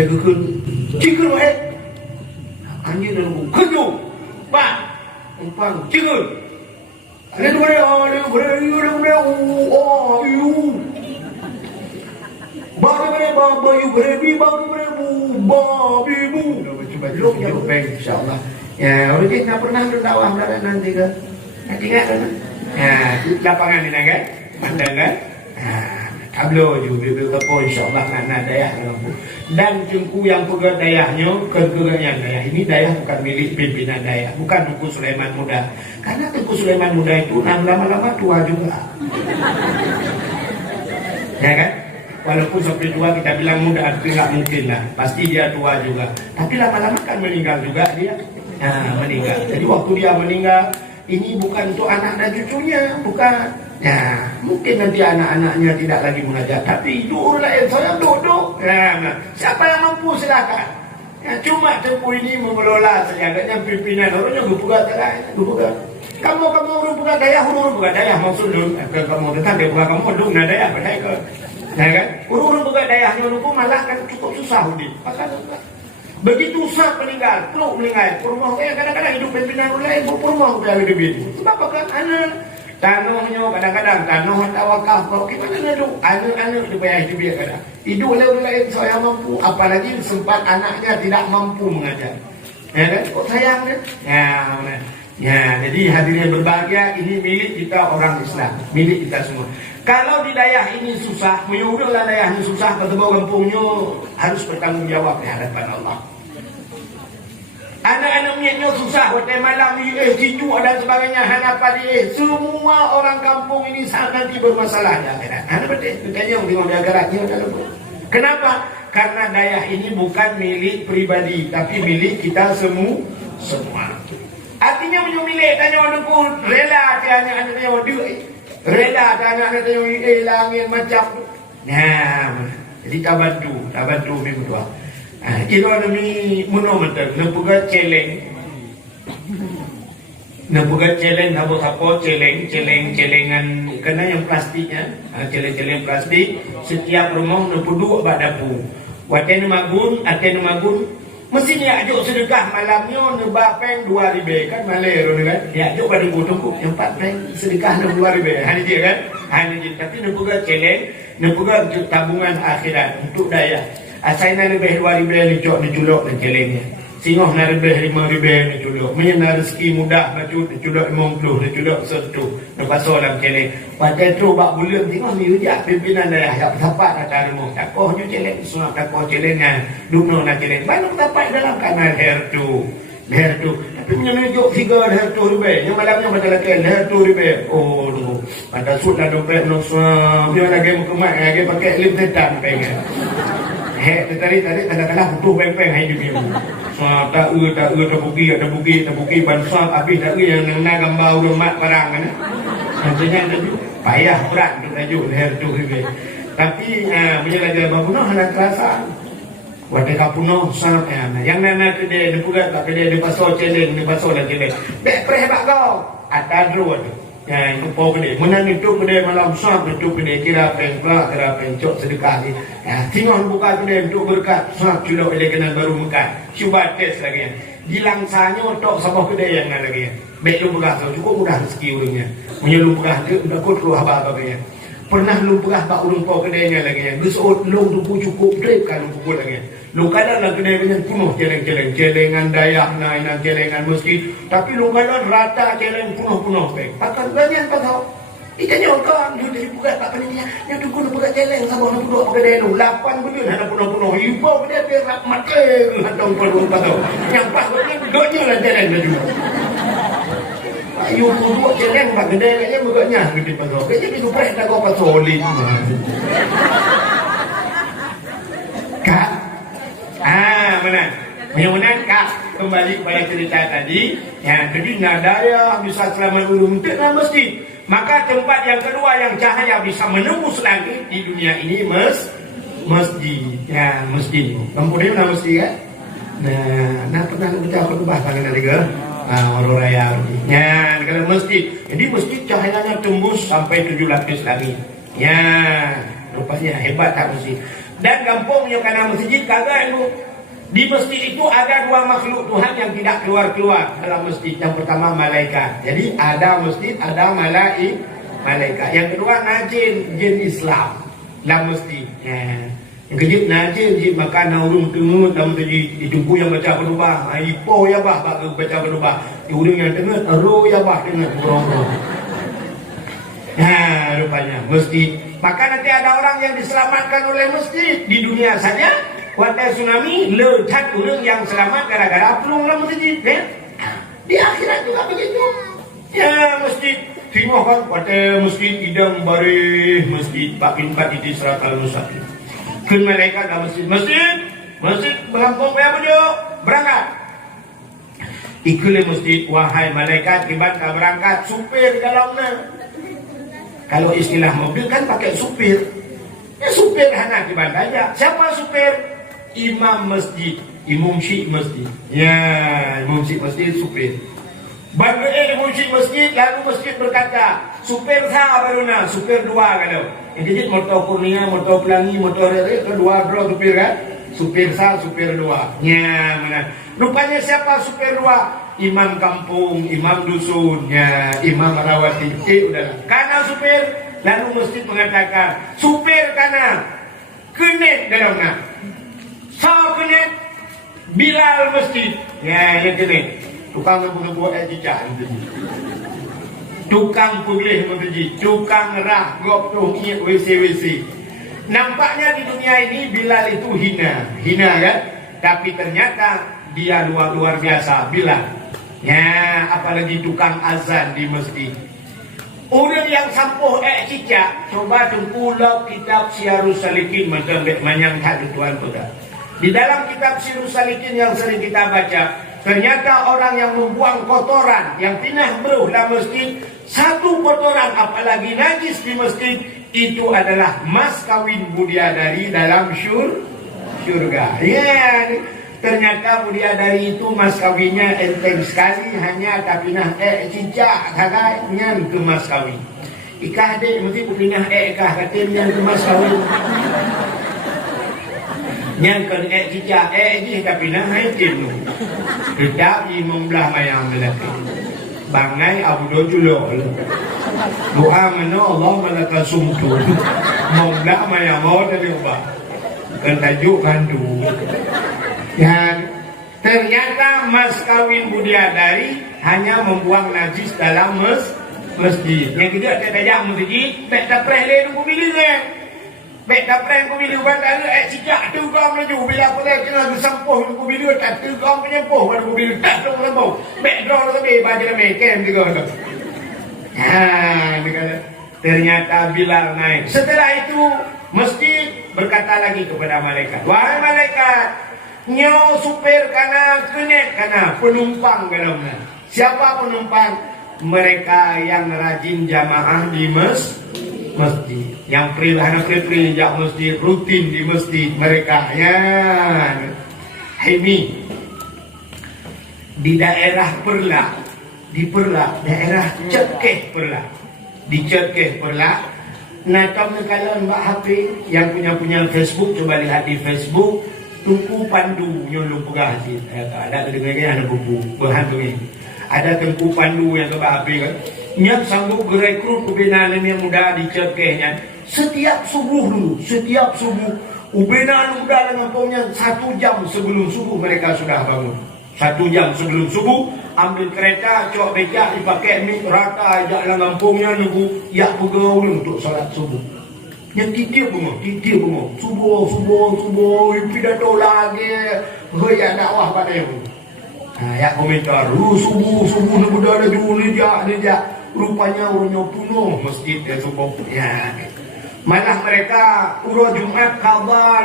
Jaga cikur wahai. Anjing dah nunggu. Kerja. Pak. Umpang. Cikur. Ada dua dia. Baru babimu. Coba dulu punya kuping, insyaAllah. Ya, orang kita pernah berdakwah nanti ke. Nanti kan? Ya, lapangan ini kan? Mandang kan? Tablo juga apa insyaAllah nak dayah dan jengku yang pegang dayahnya kegerangan dayah ini dayah bukan milik pimpinan dayah, bukan Tengku Sulaiman Muda, karena Tengku Sulaiman Muda itu lama-lama tua juga ya kan, walaupun sampai tua kita bilang muda tapi nggak mungkin lah, pasti dia tua juga, tapi lama-lama kan meninggal juga dia. Meninggal, jadi waktu dia meninggal ini bukan untuk anak dan cucunya, bukan. Ya, mungkin nanti anak-anaknya tidak lagi mengajar, tapi duduklah saya duduk. Nah, siapa yang mampu silakan. Ya, cuma Tengku ini mengelola sejagatnya pimpinan orangnya berbuka terang, berbuka. Kamu urus buka daya, urus buka daya maksud lu. Kamu datang dia buka kamu lu nak daya pada ke. Ya kan? Urus buka daya menunggu malah kan cukup susah di. Begitu sah meninggal, peluk meninggal, rumah kadang-kadang hidup pimpinan lain, rumah udah hidup itu. Sebab kan anak tanahnya kadang-kadang tanah tak wakaf, kau gimana tu? Anak-anak dia bayar hidup dia kadang. Hidup lain saya mampu, apalagi sempat anaknya tidak mampu mengajar. Ya kan? Kok sayang kan? Ya, jadi hadirin berbahagia, ini milik kita orang Islam, milik kita semua. Kalau di daerah ini susah, menyudahlah daerahnya susah, ketemu kampungnya harus bertanggung jawab di hadapan Allah. Anak-anaknya susah, hotel malam, tidur dan sebagainya, hadapan semua orang kampung ini saat nanti bermasalah. Ada betul, kita yang tengok di agaratnya. Kenapa? Karena daerah ini bukan milik pribadi, tapi milik kita semua. Artinya menyumilik, tanya orang ku rela tanya anak-anak yang duit. Rela tak anak-anak yang langit macam tu. Nah, jadi tak bantu minggu tua. Itu ada mi monometer, nampak celeng. Nampak celeng, apa celengan kena yang plastiknya, celeng plastik. Setiap rumah nampak dua bak dapur. Waten magun, mestinya ajuk sedekah malamnya nebak peng 2,000 kan malai kan. Ya ajuk pada tunggu 4 peng sedekah 2,000. Hanya dia kan. Hanya dia tapi nempuga celeng, nempuga tabungan akhirat untuk daya. Asal nak lebih 2,000 diculok dan celengnya. Singoh nak lebih 5,000 diculok. Menyana rezeki mudah baju diculok 50 diculok 100. Lepas dalam celeng. Pada tu bak bulan tengok ni ujak pimpinan daya tak dapat kata rumah. Tak koh je celeng semua tak koh celengnya. Dukno nak celeng. Banyak dapat dalam kanal hertu. Tapi menunjuk figure hertu ribe. Yang malamnya macam lagi hertu ribe. Oh tu. Pada sudah dompet no semua. Dia lagi mukemat lagi pakai lip tetan pengen. Tadi kadang-kadang butuh peng-peng hai dia. Semua tak buki bansap habis tak yang nak gambar rumah barang kan. Nantinya tu payah berat untuk tajuk hertu ribe. Tapi menjadi babuno hanya terasa. Wadah kapuno sangat yang nana kedai depugat tak kedai de pasal celeng de pasal dah celeng. Bek preh bak kau. Ada dru tu. Yang kupo kedai. Menan itu kedai malam sangat itu kedai kira cok sedekah ni. Tengok buka kedai untuk berkat sangat culok ele kena baru makan. Cuba test lagi. Gilangsanya tok sabah kedai yang nak lagi. Bek lu berah cukup mudah rezeki urangnya. Punya lu berah dia dah kot keluar apa-apa. Pernah lu berah bak urang pau kedainya lagi. Besok lu cukup trip kan lu lagi. Lu kadang nak kedai punya penuh celengan dayak nainan celengan masjid, tapi lu kadang rata celeng penuh pakai banyak pasal itanya orang dia dari buka tak pernah yang tu guna buka celeng sama nak duduk kedai lu 8 bulan ada penuh ibu dia berak mati hadong perlu pasal yang pas duduknya lah celeng dah juga. Ayo duduk celeng pak kedai kayaknya buganya gede pasal kayaknya dia lupa dah kau pasal oli Kak mana? Yang Kak kembali pada cerita tadi. Jadi nadaya bisa selamat ulum tidak mesti. Maka tempat yang kedua yang cahaya bisa menembus langit di dunia ini masjid. Masjid. Kemudian mana masjid kan? Nah pernah kita berubah tangan dari ke orang raya. Kalau masjid. Jadi masjid cahayanya tembus sampai 7 lapis langit. Rupanya hebat tak masjid. Dan kampungnya karena masjid kagak itu. Di masjid itu ada dua makhluk Tuhan yang tidak keluar-keluar dalam masjid. Yang pertama malaikat. Jadi ada masjid, ada malaikat. Yang kedua najin, jin Islam dalam masjid. Yang kejip najin, jin makan naurung tengah dalam masjid. Ditunggu yang baca berubah. Ipo ya bah, baca berubah. Urung yang tengah, ro ya bah tengah burung-burung. Rupanya masjid. Maka nanti ada orang yang diselamatkan oleh masjid. Di dunia saja waktu tsunami lecat orang yang selamat gara-gara pelung dalam masjid. Di akhirat juga begitu. Ya masjid tengok kan waktu masjid idang bari masjid pakin itu seratal mustaqim. Kun malaikat dalam masjid Lampung ya bojo berangkat. Ikut masjid wahai malaikat ibadah berangkat supir dalamnya. Kalau istilah mobil kan pakai supir. Ya supir hanya di bandara. Siapa supir? Imam masjid, imam syik masjid. Ya, imam syik masjid supir. Baru imam syik masjid, lalu masjid berkata, supir sah baruna, supir dua kalau. Yang kejut motor Kurnia, motor Pelangi, motor kedua bro supir kan? Supir sah, supir dua. Ya, mana? Rupanya siapa supir dua? Imam kampung, imam dusun, ya, imam rawati. Udahlah. Karena supir, lalu masjid mengatakan, supir karena kenet dalamnya. So kenet Bilal masjid. Ya, yang kenet. Tukang ngebuat cicak. Tukang pulih masjid, tukang rah, gop tuh WC. Nampaknya di dunia ini Bilal itu hina kan? Tapi ternyata dia luar biasa Bilal. Ya, apalagi tukang azan di masjid. Orang yang sampuh cicak, coba tengkulak kitab Syiarus Salikin macam manyang tak tuan tuan. Di dalam kitab Syiarus Salikin yang sering kita baca, ternyata orang yang membuang kotoran yang pindah beruh dalam masjid, satu kotoran apalagi najis di masjid, itu adalah mas kawin bidadari dalam syurga. Ya, ternyata bidadari itu mas kawinnya enteng sekali, hanya kapinah cicak kakaknya ke mas kawin. Ikah dek mesti pinah kah katanya ke mas kawin. Yang kan cicak ni kapinah hai tim. Tidak imam belah mayang belakang. Bangai abu dojulo. Doa mana Allah malaka sumtu. Monglah mayang mau dari ubah. Kan tajuk kandu. Dan ternyata mas kawin bidadari hanya membuang najis dalam masjid. Yang kedua tidak masjid, tak tapreh le nunggu bilik le. Bek tapreh nunggu bilik buat ada cicak tu kau melaju bila aku dah kena sampuh nunggu bilik tak tu kau menyempuh nunggu bilik tak tu lembau. Bek draw lebih baca lebih kem juga. Ternyata Bilal naik. Setelah itu masjid berkata lagi kepada malaikat, wahai malaikat, nyo supir kana kenet kana penumpang dalamnya. Siapa penumpang? Mereka yang rajin jamaah di masjid, yang pri jak masjid, rutin di masjid mereka. Ya, ini di daerah Perla, daerah Cekeh Perla, di Cekeh Perla. Nah, kamu kalau mbak HP yang punya Facebook, coba lihat di Facebook. Tungku Pandu nyolong pegah sih. Ada kedengarannya ada buku berhantu ini. Ada Tengku Pandu yang kebab kan. Yang sanggup merekrut pembinaan yang muda di Cekehnya. Setiap subuh pembinaan muda dengan kampungnya 1 jam sebelum subuh mereka sudah bangun. 1 jam sebelum subuh ambil kereta, cok becak dipakai mik rata ajak lang kampungnya nunggu yak pegaul untuk salat subuh. Yang titir bunga, subuh, pidato lagi, ya dakwah pada yang. Ya komentar, subuh muda ada dulu nejak, rupanya orangnya penuh masjid ya subuh. Ya, malah mereka urut Jumat qadha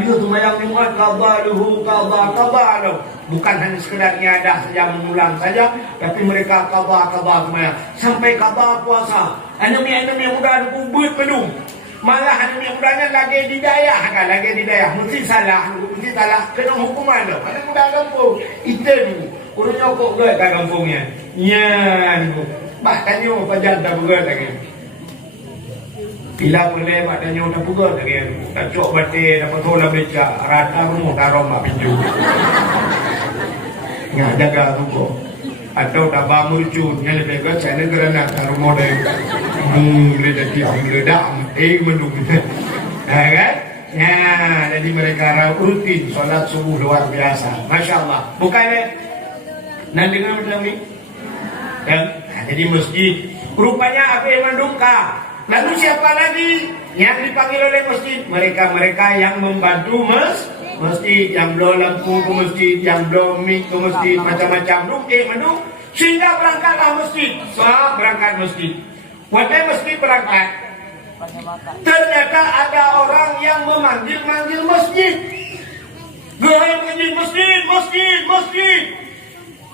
lihat semayang Jumat qadha. Bukan hanya sekedar nyadah saja mengulang saja, tapi mereka qadha semayang sampai qadha puasa. Enami yang muda ada kubut penuh. Malah yang mudanya lagi didayah, mesti salah kena hukuman dah. Mana muda kampung itu ni urut nyokok ke kampungnya. Ya, bahkan yo pajan tak berat lagi. Bila boleh maknanya udah pukul dari dah cok batik dapat tola beca rata rumah tarom mak pinju. Nggak jaga ruko. Atau dah bangun cun yang lebih baik saya negara nak taruh model. Meledak tiang meledak mendung. Kan? Ya, jadi mereka rutin solat subuh luar biasa. Masya Allah. Bukan nak dengar macam ni? Jadi masjid rupanya apa yang mendungka. Lalu siapa lagi yang dipanggil oleh masjid? Mereka-mereka yang membantu masjid, yang belum lampu ke masjid, yang belum mik ke masjid, macam-macam mendung, sehingga berangkatlah masjid. Berangkat masjid. Waktu masjid berangkat, ternyata ada orang yang memanggil masjid. Gerai menjadi masjid.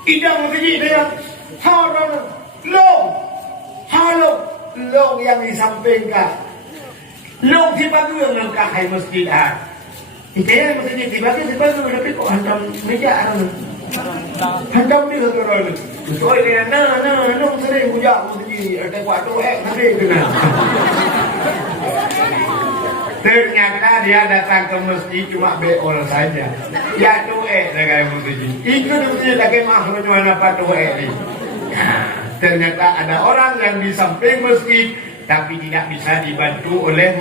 Idam menjadi dia. Halo, long yang disampaikan. Long dibagi yang mengkakai masjid. Kita yang masjid dibagi tapi kok hantam meja hantam dia orang. Soal dia nong sering bujak masjid ada waktu nanti kena. Ternyata dia datang ke masjid cuma beol saja. Ya doa dengan masjid. Itu masjid lagi mahal cuma apa doa ni. Ternyata ada orang yang di samping masjid tapi tidak bisa dibantu oleh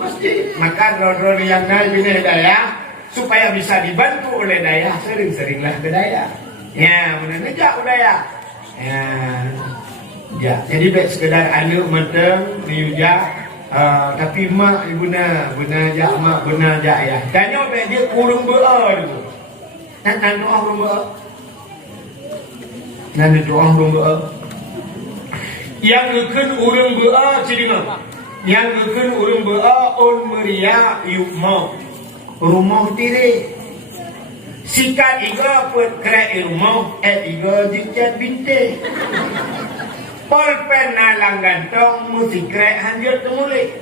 masjid. Maka dor-dor yang naik ini daya supaya bisa dibantu oleh daya sering-seringlah ke daya. Ya, menenjak udaya. Ya, jadi baik sekedar anak menteng niuja tapi mak ibuna jak mak guna jak ya. Tanya baik dia kurang doa dulu. Nanti doa kurang doa. Nanti doa berdoa. Yang akan orang berdoa cerita. Yang akan orang berdoa on meria yukmo. Rumah tiri. Sikat iga buat kerak rumah. Iga jikat bintik. Polpen nalang gantong musik kerak hanjur temulih.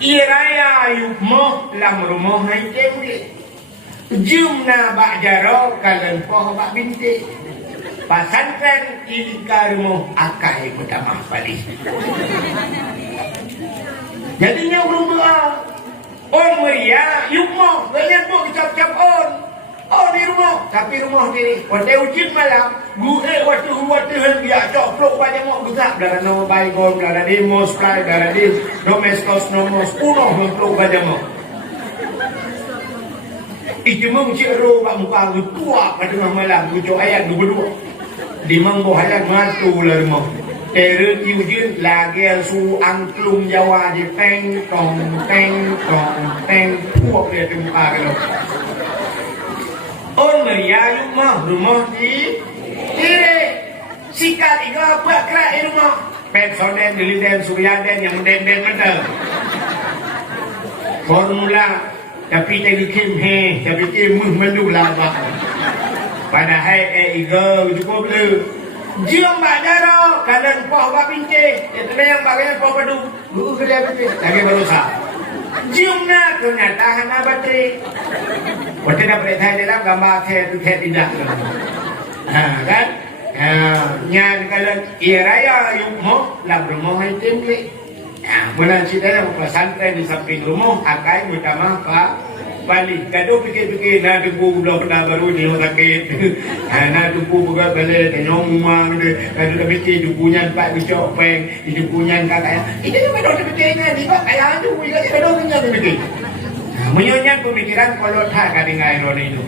Iraya yukmo lam rumah hai temulih. Jumna bak jaro kalian poh bak bintik. Pasantren ilikarumu akai pertama kali. Jadinya berubah. On meria yukmo banyak bu cap-cap on di rumah tapi rumah diri. Waktu ujian malam gue waktu dia coplok banyak mau besar darah nama baygon darah demos kay darah dis domestos nomos uno memplok banyak mau. Itu mengciro bak muka gue tua pada malam gue cok ayat dua. Di mangko hayat matu lah rumah. Terus ujian lagi su angklung Jawa di teng tong puak dia di muka kalau. On meria rumah di tiri. Sikat iga buat kerak rumah. Pensonen, diliden, suryaden yang den mental. Formula tapi tadi kim tapi kim mendu laba. Padahal iga cukup le. Jiom bajaro kalian poh bak pincing. Itu yang bagian poh padu. Lu kerja pincing lagi berusaha. Jiom na ternyata hana bateri. Waktu dah perintah dalam gambar tu tidak. Kan? Nyan kalian iraya yukmo lam rumah hai temple. Bulan cerita dalam pesantren di samping rumah akai utama Pak Bali. Kado pikir-pikir nak tubuh belum pernah baru di rumah sakit. Nak tubuh bukan balik tenyong umang tu. Kado dah fikir tubuhnya empat bicok peng. Tubuhnya kakak. Itu yang betul terfikirnya. Di bawah kaya tu. Ia betul punya terfikir. Menyonyak pemikiran kalau tak kadang-kadang Ironi itu.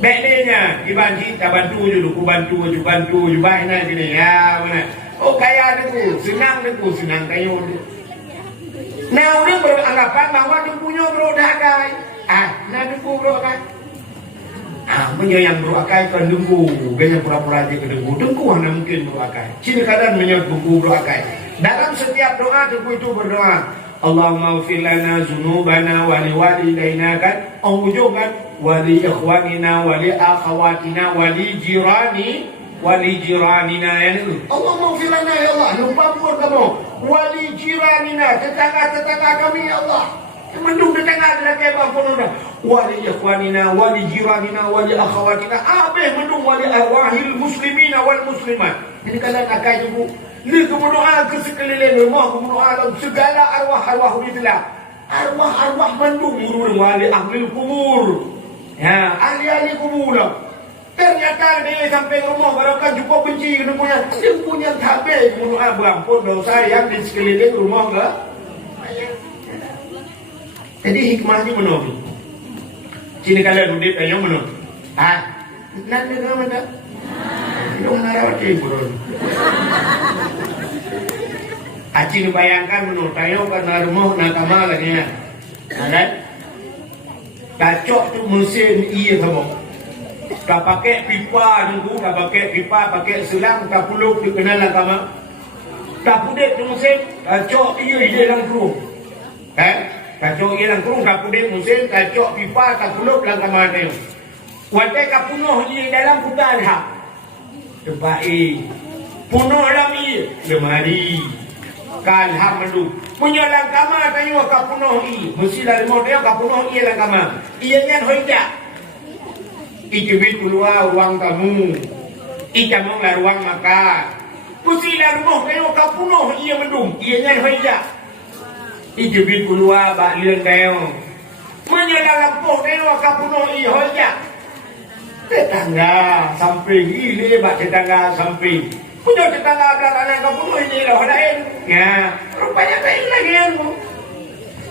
Baiknya dibantu tak bantu je ku bantu baiknya gini ya mana. Oh kaya tu senang kayu tu. Nah orang beranggapan bahawa tubuhnya berodakai. Nah tubuh berodakai. Punya yang berodakai kan dengku. Gaya pura-pura aja ke dengku hanya mungkin berodakai. Sini kadang menyebut dengku berodakai. Dalam setiap doa tubuh itu berdoa. Allahumma ufir lana zunubana wali walidayna kan. Ujung kan. Wali ikhwanina wali akhawatina wali jiranina yang itu. Allahumma ufir lana ya Allah. Lupa pun kamu. Wali jiranina, tetangga kami ya Allah. Mendung tetangga adalah kayak bangkun dah. Wali ikhwanina, wali jiranina, wali akhawatina. Mendung wali arwahil muslimina wal muslimat. Ini kalian akai juga. Lu berdoa ke sekeliling rumah, berdoa segala arwah-arwah itulah. Arwah-arwah mandung urung wali ahli kubur. Ya, ahli-ahli kubur lah. Ternyata dia sampai rumah barangkali cukup benci kena punya habis berdoa berampun dosa yang di sekeliling rumah ke. Jadi hikmahnya menurut. Sini kalau duduk yang menurut. Nanti nama tak. Lu ngarawat burun. Aci bayangkan menurut tayo karena rumah nakama lagi ya. Kan? Kacok tu mesin iya kamu. Tak pakai pipa nunggu, tak pakai pipa, pakai selang, tak puluk dikenal nakama. Tak pudek tu mesin, kacok iya dalam kerung. Kan? Kacok iya dalam kerung, tak pudek mesin, kacok pipa, tak puluk nakama tayo. Watai kapunuh di dalam kuda dah. Terbaik. Punuh dalam iya, lemari. Kalham mendu punya langkama tayo kapunuh i mesti dari model kapunuh i langkama ianya hoja ikibit keluar ruang tamu ikamong la ruang makan mesti dari rumah tayo kapunuh i mendu ianya hoja ikibit keluar bak lian tayo punya lampuh tayo kapunuh i hoja tetangga samping ini bak tetangga samping punya tetangga belakang kapunuh ini lah lain. Ya, rupanya lain lagi ilmu.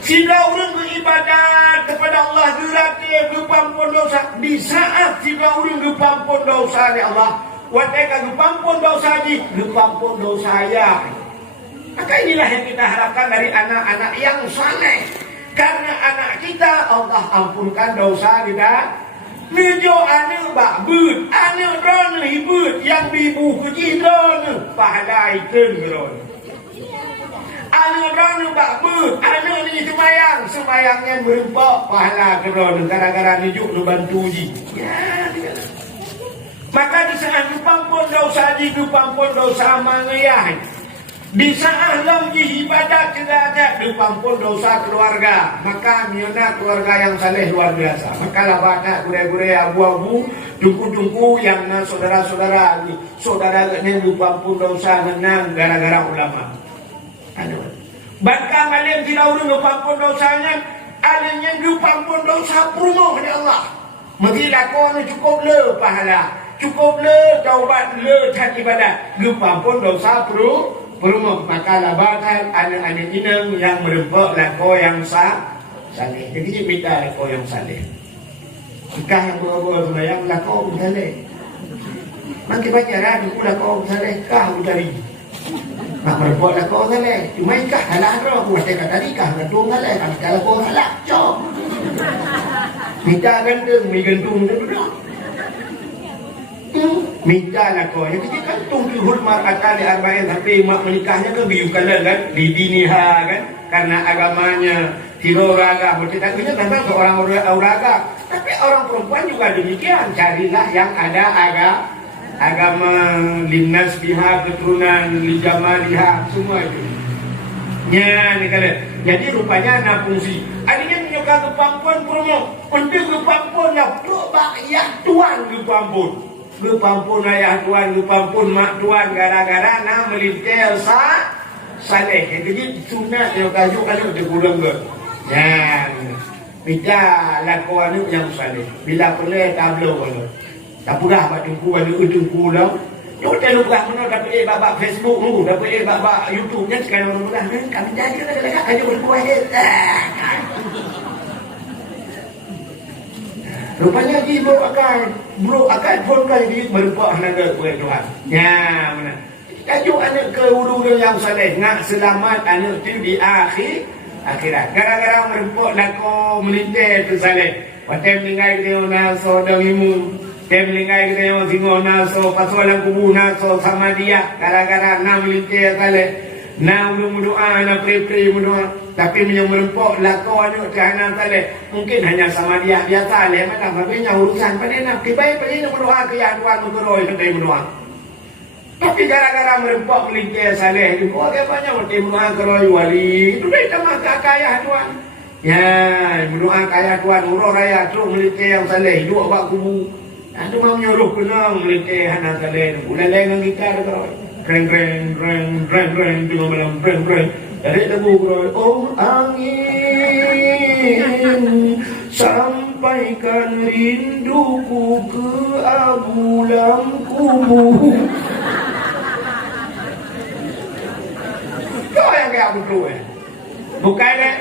Jika orang beribadat kepada Allah dirati berpampun dosa di saat jika orang berpampun dosa oleh Allah, wateka berpampun dosa di berpampun dosa ya. Maka inilah yang kita harapkan dari anak-anak yang saleh. Karena anak kita Allah ampunkan dosa kita. Ngejo ane bak but, ane drone hibut yang bibu kecil drone, pahala ikan drone. Ane drone bak but, ane ni semayangnya berempat pahala drone, gara-gara nijuk lu bantu ji. Ya, maka di saat kepampun dosa ji, kepampun dosa mangayah. Di saat lagi ibadat tidak ada dipampun dosa keluarga, maka miona keluarga yang saleh luar biasa. Maka lah banyak gure-gure abu-abu, dungku-dungku yang saudara-saudara yang dipampun dosa menang gara-gara ulama. Bahkan kalian tidak urung dipampun dosanya, ada yang dipampun dosa perumoh oleh Allah. Mesti lakon cukup le pahala, cukup le taubat le dan ibadat, dipampun dosa perumoh. Maka labakan anak-anak inang yang merempak lako yang saleh. Jadi minta lako yang saleh. Jika yang berbuat sembahyang lako saleh. Maka baca ragu lako saleh kah utari. Mak berbuat lako saleh. Cuma ikah halah roh. Buat cakap tadi kah gantung saleh. Kalau lako halah cok. Minta gantung, mi gantung tu duduk. Minta lah kau. Yang kita kan tunggu hulmar akal di arba'in tapi mak menikahnya kan biukalah kan di diniha kan karena agamanya tidak raga. Kita punya tentang orang raga. Tapi orang perempuan juga demikian. Carilah yang ada agama linnas biha keturunan lijamaliha semua itu. Ya ni kalian. Jadi rupanya nak fungsi. Adanya menyuka kepampuan promo. Untuk kepampuan yang coba ya tuan kepampuan. Gepampun ayah tuan, gepampun mak tuan gara-gara nak melintir saleh. Jadi sunat yang kayu kalau tergulung ke. Yang bila lakuan yang saleh. Bila boleh tablo kalau. Tak pula buat tunggu tunggu lah. Yo tak lupa mana dapat babak Facebook tu, dapat babak YouTube nya sekarang orang bilang kami jadi kadang-kadang aja berbuat. Rupanya di bro akan pun kan di berbuat naga buat Tuhan. Ya, mana? Tajuk anak ke hulu yang saleh, nak selamat anak tu di akhirat. Gara-gara merempuk lako melintir tu saleh. Pakai meninggal kita naso dawimu, pakai meninggal kita singo naso pasolan kubu naso sama dia. Gara-gara nak melintir saleh, nak berdoa, nak pray berdoa. Tapi yang merempuk lakon itu kerana saleh mungkin hanya sama dia saleh macam tapi yang urusan pada nak baik pada nak berdoa ke yang Tuhan berdoa itu dia berdoa. Tapi gara-gara merempuk melintir saleh itu oh dia banyak berdoa ke wali itu dia sama kaya Tuhan. Ya berdoa kaya Tuhan urus raya terus melintir yang saleh hidup buat kubu. Ada mau nyuruh kenang melintih anak kalian. Udah lengan gitar kau. Reng reng reng reng reng tengah malam reng reng. Dari lagu kau. Oh angin, sampaikan rinduku ke abulan kubu. Kau yang kayak betul ya. Bukannya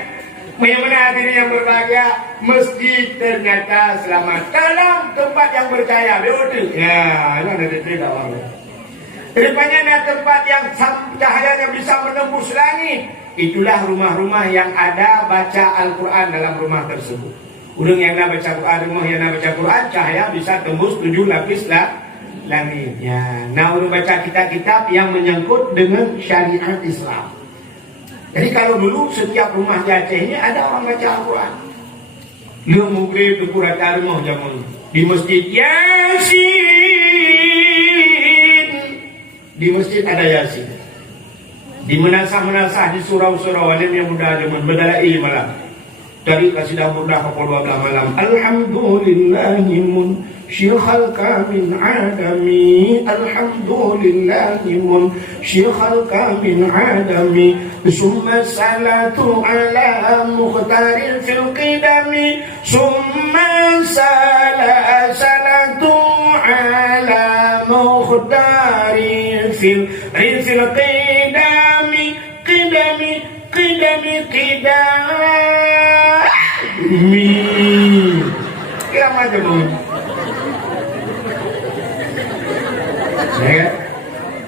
bagaimana hati yang berbahagia, masjid ternyata selamat dalam tempat yang bercahaya. Betul. Ya, itu ada cerita awalnya. Depannya ada tempat yang cahayanya bisa menembus langit. Itulah rumah-rumah yang ada baca Al-Quran dalam rumah tersebut. Udang yang nak baca Quran, rumah yang nak baca Quran, cahaya bisa tembus 7 lapis langit. Ya, nah udang baca kitab-kitab yang menyangkut dengan syariat Islam. Jadi kalau dulu setiap rumah di Aceh ini ada orang baca Al-Quran. Dia mughrib ke kurata rumah zaman di masjid Yasin. Di masjid ada Yasin. Di menasah-menasah di surau-surau alim yang muda zaman berdalai malam. Dari kasidah burdah ke 12 malam. Alhamdulillahimun syikhal kamin adami. Alhamdulillahimun syikhal kamin adami. Summa salatu ala mukhtarin fil qidami. Summa salatu ala mukhtarin fil qidami. Qidami kira macam mana? Ya,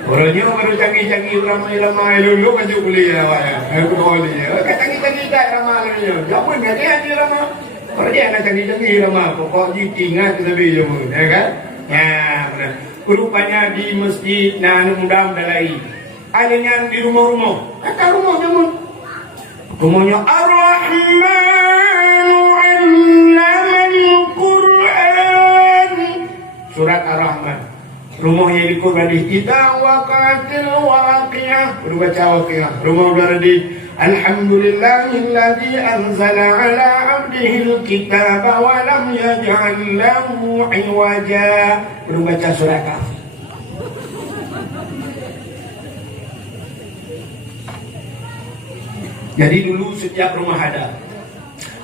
orangnya baru canggih-canggih ramai-ramai dulu maju kuliah, aku kuliah. Canggih-canggih tak ramai dulu. Jangan berarti hati ramai. Orang dia nak canggih-canggih ramai. Pokok ingat lebih jauh, ya kan? Ya, benar. Rupanya di masjid Nanu Mudam Dalai. Adanya di rumah-rumah. Kata rumah jamun. Rumahnya Ar-Rahmanu 'allamal Qur'an. Surat Ar-Rahman. Rumahnya di Quran di kita waqatil waqi'ah. Udah baca waqi'ah. Rumah udah di Alhamdulillahilladzi anzala 'ala 'abdihil kitaba wa lam yaj'al lahu 'iwaja. Udah baca surat Kahf. Jadi dulu setiap rumah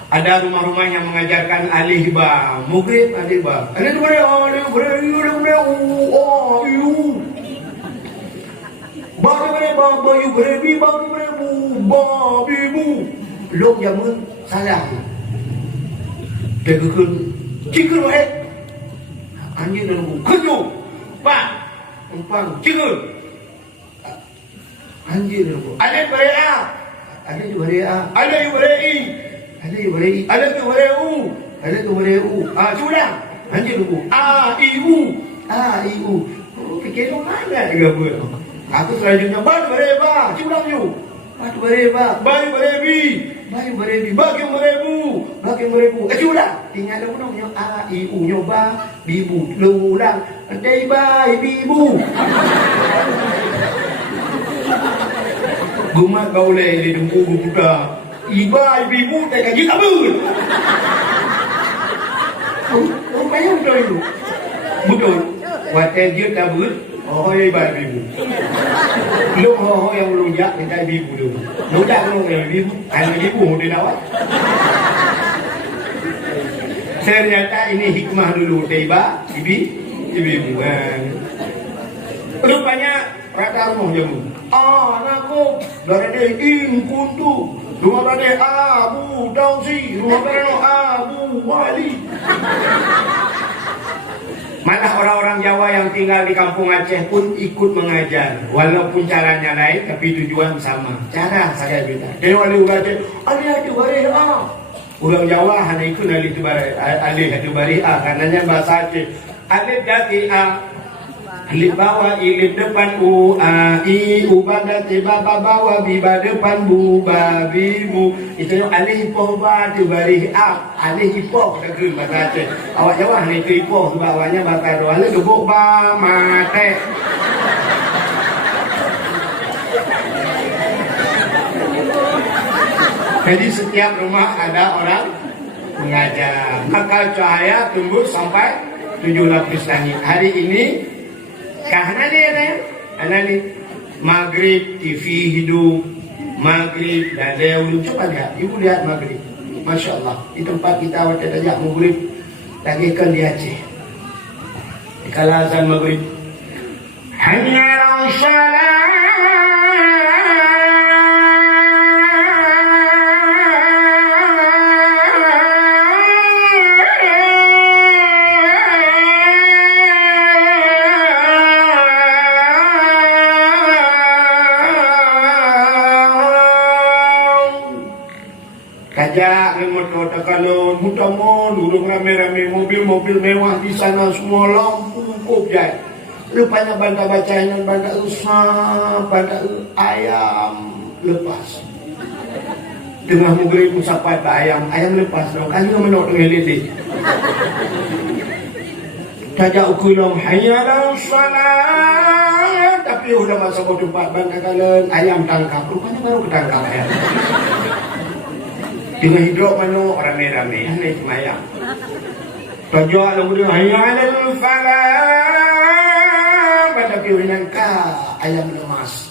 ada rumah-rumah yang mengajarkan alif ba, mughrib alif ba. Ada tu boleh Lok jamun salah. Tegakun cikul wahid. Anjing dan bu. Keju. Pak. Umpang cikul. Anjing dan bu. Alif ba. Ada tu berea, ada tu berei, ada tu berei, ada tu bereu, ada tu bereu. Sudah. Anjir dulu. Iu. Oh, fikir mana juga buat. Aku selanjutnya batu bereba, culang you. Batu bereba, bayu berebi, bagi berebu. Sudah. Tinggal dulu nyo iu nyoba bibu lulang. Andai bai bibu. Gumat kau le di dengku buka. Iba ibu tak kaji kabul. Oh, bayang betul itu. Betul. Waten dia kabul. Oh, iba ibu. Lu yang lunjak minta ibu dulu. Lu dah lu ibu. Hanya ibu dia nawat. Ternyata ini hikmah dulu. Tiba ibu. Rupanya rata rumah jamu. Anakku dari dia kuntu rumah tadi Abu Dausi, rumah tadi Abu Wali. Malah orang-orang Jawa yang tinggal di kampung Aceh pun ikut mengajar, walaupun caranya lain tapi tujuan sama. Cara saya juga. Jadi wali Aceh, alih tu bari Orang Jawa hanya ikut alih tu bari karenanya bahasa Aceh. Alih dati alif bawah ilif depan i pada tiba bawah biba depan bu babi mu itu yang alif ipoh ba tu bari alif ipoh tak ke bahasa Aceh. Awak Jawa ni tu ipoh bawahnya bakar doa le gebuk ba mate. Jadi setiap rumah ada orang mengajar, maka cahaya tumbuh sampai 7 lapis langit. Hari ini kahana dia anani maghrib TV hidup, maghrib ada ulun. Coba lihat, ibu lihat maghrib, masya Allah. Di tempat kita waktu ajak maghrib lagi kan di Aceh. Kalau azan maghrib, hanya salat. Kajak motor takalon, mutamon, urung rame-rame mobil-mobil mewah di sana semua lampu kopjai. Rupanya banda bacanya banda usah, banda ayam lepas. Tengah maghrib musapat ayam lepas dong. Kan menok dengan lele. Kajak ukulong hayya salat, tapi udah masuk ke tempat banda kalen ayam tangkap. Rupanya baru ketangkap ayam. Dengan hidup mana rame-rame naik semayang. Tajak lagu dia hayya alal falah. Pada piwinan ayam lemas.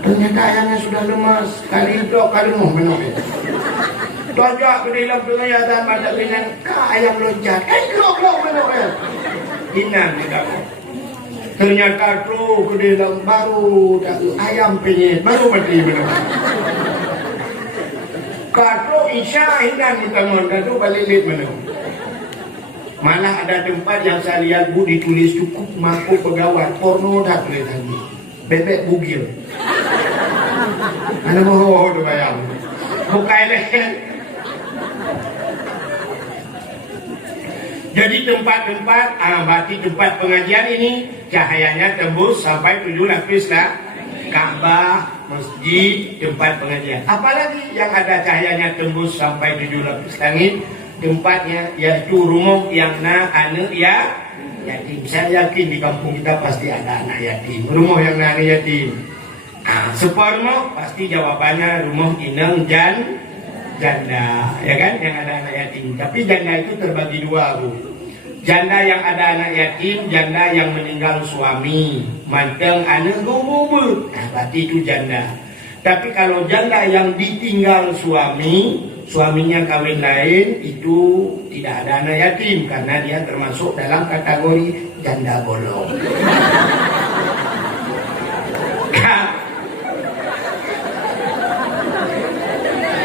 Ternyata ayamnya sudah lemas. Kali hidup kali mau menang. Tajak ke dalam pengayadan pada piwinan ayam loncat. Lok menang. Inang dia kamu. Ternyata tu ke dalam baru ayam penyet baru mati menang. Kato isya hinan mutamon kato balilit mana. Malah ada tempat yang saya lihat bu ditulis cukup mampu pegawai porno dah tulis lagi. Bebek bugil. Mana mau tu bayang. Bukai leh. Jadi tempat-tempat berarti tempat pengajian ini cahayanya tembus sampai 7 lapis lah. Ka'bah, masjid, tempat pengajian. Apalagi yang ada cahayanya tembus sampai 7 lapis langit, tempatnya yaitu rumah yang anak yatim. Saya yakin di kampung kita pasti ada anak yatim. Rumah yang anak yatim. Separuh pasti jawabannya rumah inang janda, ya kan? Yang ada anak yatim. Tapi janda itu terbagi dua, Bu. Janda yang ada anak yatim, janda yang meninggal suami, manteng anak gugur. Berarti itu janda. Tapi kalau janda yang ditinggal suami, suaminya kawin lain, itu tidak ada anak yatim karena dia termasuk dalam kategori janda bolong.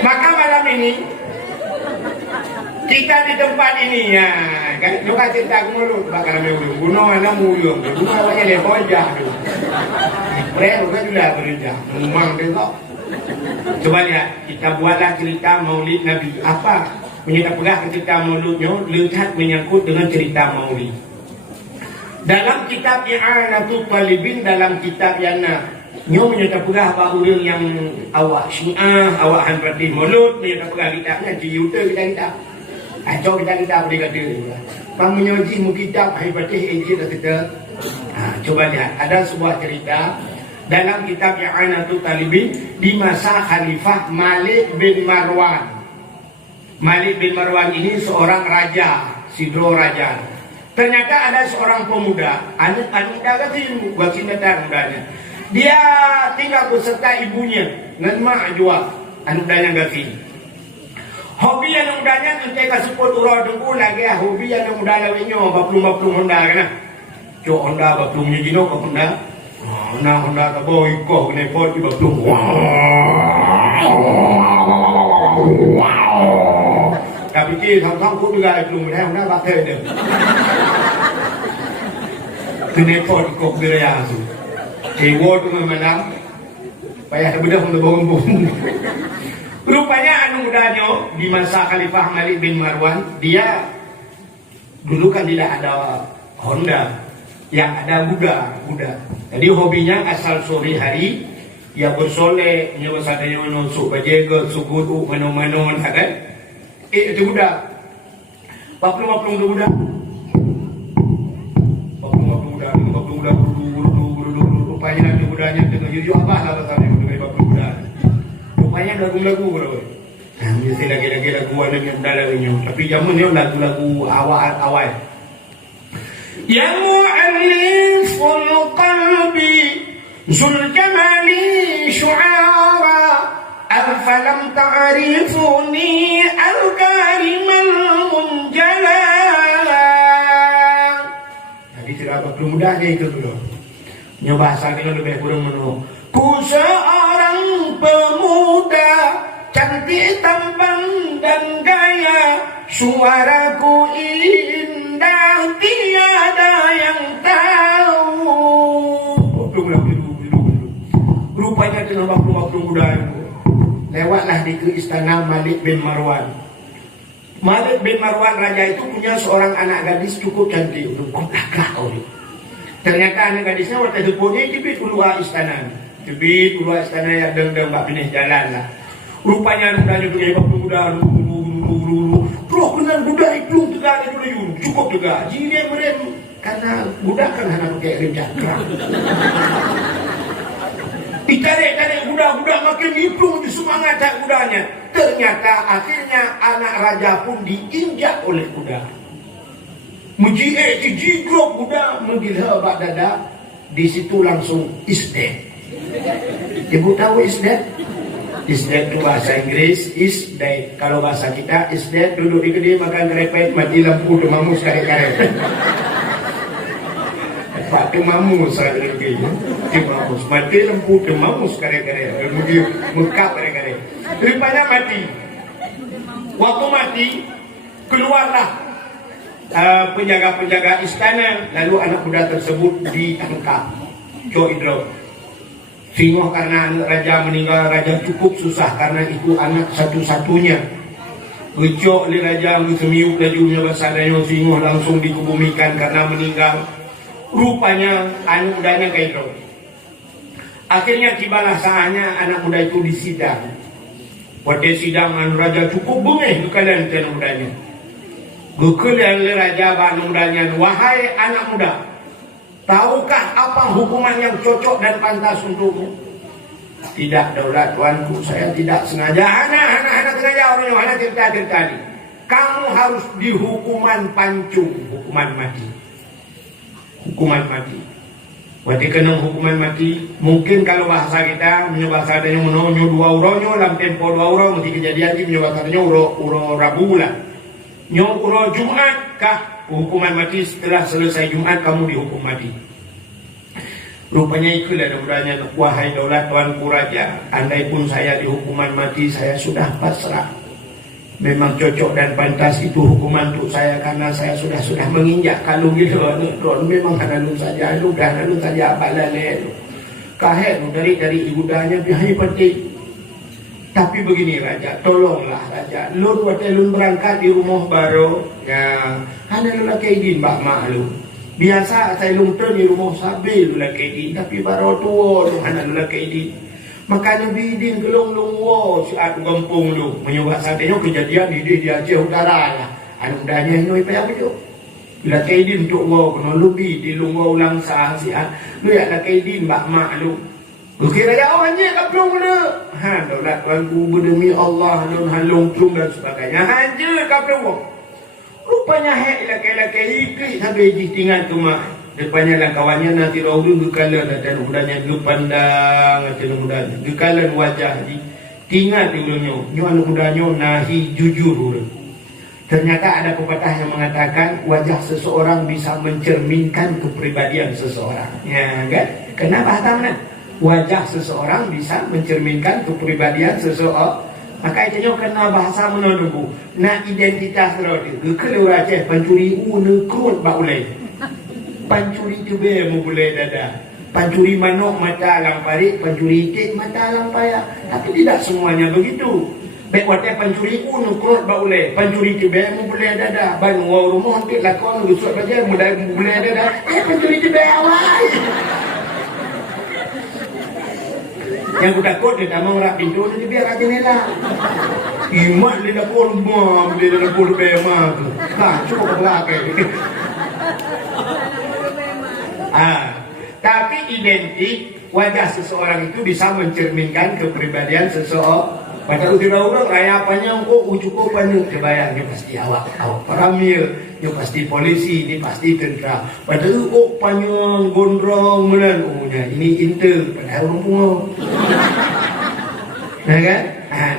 Maka malam ini kita di tempat ini ya. Kan juga cerita mulut bakal meulung gunung ana mulung gunung awaknya lepoja tu preo kan juga bekerja memang tengok. Coba lihat, kita buatlah cerita maulid Nabi. Apa menyita pegah cerita maulidnya lihat menyangkut dengan cerita maulid. Dalam kitab I'anatul Talibin, dalam kitab yang nyo menyita pegah apa orang yang awak Syiah, awak Hanbali maulud menyita pegah kitabnya di YouTube kita. Coba kita boleh kata penyoji kitab Haibatih Injil kita. Coba lihat, ada sebuah cerita dalam kitab I'anatul Talibin di masa Khalifah Malik bin Marwan. Malik bin Marwan ini seorang raja, Sidro Raja. Ternyata ada seorang pemuda, anak muda kecil, buat cinta mudanya. Dia tinggal beserta ibunya, dengan mak jual, anak mudanya kecil. Hobi yang mudanya nanti kasih pot urut dengku lagi ya. Hobi yang muda lainnya baplum Honda kan? Cok Honda baplumnya jino ke Honda. Nah Honda tak bawa ikoh kena pot di baplum. Tapi ki thang ku juga baplum ni Honda batai dia. Kena pot ikoh dia tu. Ewo tu memang payah bedah untuk bangun. Rupanya anu mudanya di masa Khalifah Malik bin Marwan, dia dulu kan tidak ada Honda, yang ada kuda. Jadi hobinya asal sore hari dia bersolek, nyawa sadaya nusuk bajega, sugudu, mano-mano kan? Itu kuda. Baplum tu kuda. Baplum kuda. Rupanya nanti kudanya dengan jujur apa lah katanya dengan baplum kuda. Rupanya lagu-lagu bro. Mesti lagi lagu yang dalamnya. Tapi zaman ni lagu-lagu awal. Ya mu'alliful qalbi zul jamali syu'ara afalam ta'rifuni al-karimal munjala. Jadi tidak perlu mudahnya itu dulu. Nyoba bahasa kita lebih kurang menurut. Ku seorang pemuda cantik tampan dan gaya, suaraku indah tiada yang tahu. Rupanya dengan waktu-waktu muda itu lewatlah di ke istana Malik bin Marwan. Malik bin Marwan raja itu punya seorang anak gadis cukup cantik. Ternyata anak gadisnya waktu itu punya tibit keluar istana. Tibit keluar istana yang deng-deng bak pindah jalan lah. Rupanya mudanya punya waktu muda. Terus kenal budak itu tegak itu dulu. Cukup tegak. Jadi dia merem karena budak kan hanya pakai rem cakra. Ditarik-tarik budak-budak makin hidup di semangat tak budaknya. Ternyata akhirnya anak raja pun diinjak oleh kuda. Muji'e dijigrok budak menggila bak dada. Di situ langsung is dead. Ibu tahu is dead? Is dead itu bahasa Inggris, is dead. Kalau bahasa kita is dead, duduk di kedai makan kerepet, mati lampu demamus karet-karet. Pak demamus karet-karet. Demamus, mati lampu demamus karet-karet. Kemudian mekap karet-karet. Rupanya mati. Waktu mati, keluarlah penjaga-penjaga istana. Lalu anak muda tersebut ditangkap. Idro. Singoh karena raja meninggal, raja cukup susah karena itu anak satu-satunya. Gecok li raja semiuk lajunya bersadanya, singoh langsung dikebumikan karena meninggal. Rupanya anak mudanya kayak itu. Akhirnya tibalah saatnya anak muda itu disidang. Pada sidang anak raja cukup bengih kekalian anak mudanya. Kekalian li raja anak mudanya, wahai anak muda, tahukah apa hukuman yang cocok dan pantas untukmu? Tidak, daulat tuanku, saya tidak sengaja. Anak sengaja orang yang cerita ni. Kamu harus dihukuman pancung, hukuman mati. Hukuman mati. Berarti kena hukuman mati. Mungkin kalau bahasa kita bahasa adanya menonyo 2 uronyo dalam tempo 2 uro mesti kejadian ini bahasa adanya uro Rabu lah. Nyo uro Jumat kah? Hukuman mati setelah selesai Jumat kamu dihukum mati. Rupanya itulah mudahnya, wahai daulat tuanku raja, andai pun saya dihukuman mati saya sudah pasrah. Memang cocok dan pantas itu hukuman untuk saya karena saya sudah menginjak kalung gitu. Memang karena lu saja, lu saja balale. Kahet dari ibundanya biaya penting. Tapi begini raja, tolonglah raja. Lun waktu lun berangkat di rumah baru, ya, ada lu laki din bak mak lu. Biasa saya lun di rumah sabil lu laki din, tapi baru tua lu anak lu laki din. Makanya bidin gelung wo saat kampung lu menyebab satenya kejadian di Aceh Utara lah. Anak mudanya ini payah bejo. Laki din untuk wo kena lebih di lu wo ulang sah siat. Lu ya laki din bak mak lu. Kira ya awalnya kaplung lu. Daulat tuanku berdemi Allah halung cung dan sebagainya. Hancur kaplung. Rupanya laki-laki ikut sampai di tinggal tu mak. Depannya lah kawannya nanti raudun gekalan dan mudanya gepandang dan mudanya gekalan wajah di tinggal dulunya. Nyo anak mudanya nahi jujur. Ternyata ada pepatah yang mengatakan wajah seseorang bisa mencerminkan kepribadian seseorang. Ya kan? Kenapa taman? Wajah seseorang bisa mencerminkan kepribadian seseorang. Maka itu kena bahasa menunggu. Nak identitas roti. Keluar Aceh pencuri nekrut bak ulai. Pencuri tube mu boleh dada. Pencuri manok mata alang parik, pencuri itik mata alang payah. Tapi tidak semuanya begitu. Baik waktu pencuri nekrut bak ulai. Pencuri tube mu boleh dada. Ban wau rumah hampir lakon gusuk saja mudah boleh dada. Pencuri tube awal. Yang aku takut dia tak mau rak pintu dia biar kat jendela. Imat dia dah kolmam, dia dah pul bema tu. Tak cukup belakang. Tapi identik wajah seseorang itu bisa mencerminkan kepribadian seseorang. Pada utira orang raya panjang cukup banyak kebayang dia pasti awak paramil, dia pasti polisi, dia pasti tentera. Pada tu panjang gondrong menan umumnya ini intel pada orang pungo. Nah kan?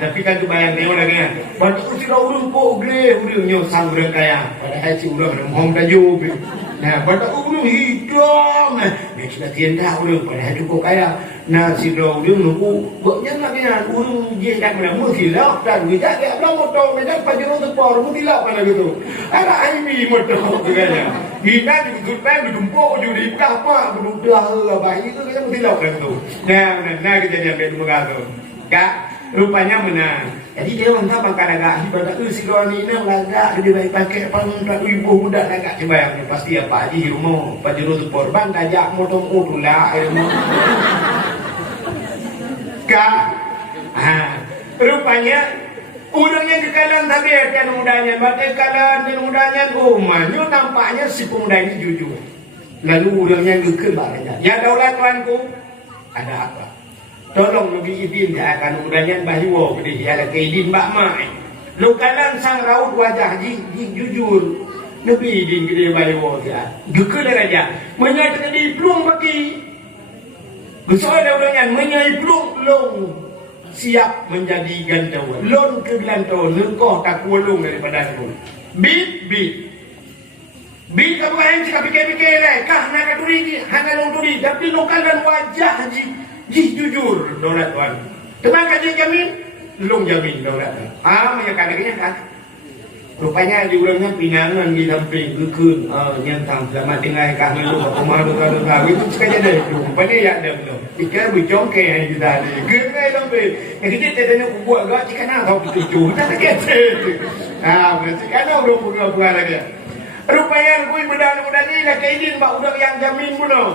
Tapi kan tu bayang tengok lagi kan. Pada utira orang grey urangnya sang urang kaya. Padahal si urang mohon tajuk. Nah, pada urang hidung. Dia sudah tiada urang padahal cukup kaya. Nah, si urang nunggu buatnya lagi kan urang dia dah kena mutilak dan dia dia belum motor dia pajero tu por mutilak kan gitu. Ada ini motor katanya. Kita di depan ditumpuk di apa berubah bayi itu kita mutilak kan tu. Nah kejadian begitu begitu. Kak, rupanya menang. Jadi dia mantap makan agak ibadah si doang ini agak dia baik pakai pangkat ibu muda agak bayang pasti apa di rumah pajero tu korban tajak motor lah Kak, rupanya urangnya kekalan tapi ada mudanya, bagai kalan dan mudanya rumahnya nampaknya si pemuda ini jujur. Lalu urangnya gekal barangnya. Ya daulat tuanku, ada apa? Tolong lebih izin ya akan mudanya bahiwa gede ya ada keidin mbak mai. Lu kalan sang raut wajah jujur. Lebih izin gede bahiwa ya. Gekal aja. Menyatakan di pelung bagi besar orang menyai peluk long siap menjadi gantauan. Lon ke gantauan nengkoh tak kulung daripada itu. Bit kamu yang cakap pikir-pikir lah. Kah nak katuri ni, hanya long turi. Tapi lokal dan wajah jujur daulat tuan. Teman kajian jamin, long jamin daulat tuan. Menyakan lagi kan? Rupanya di urangnya pinangan di samping gekun nyentang selamat tinggal kah lalu rumah luka itu sekali ada itu rupanya ya ada belum pikir bercongke yang kita ada gengai sampai yang kita tanya buat gak jika nak tahu itu kita tak kata berarti kan orang buka lagi rupanya gue mudah-mudahan ni lah kaidin bak udang yang jamin bunuh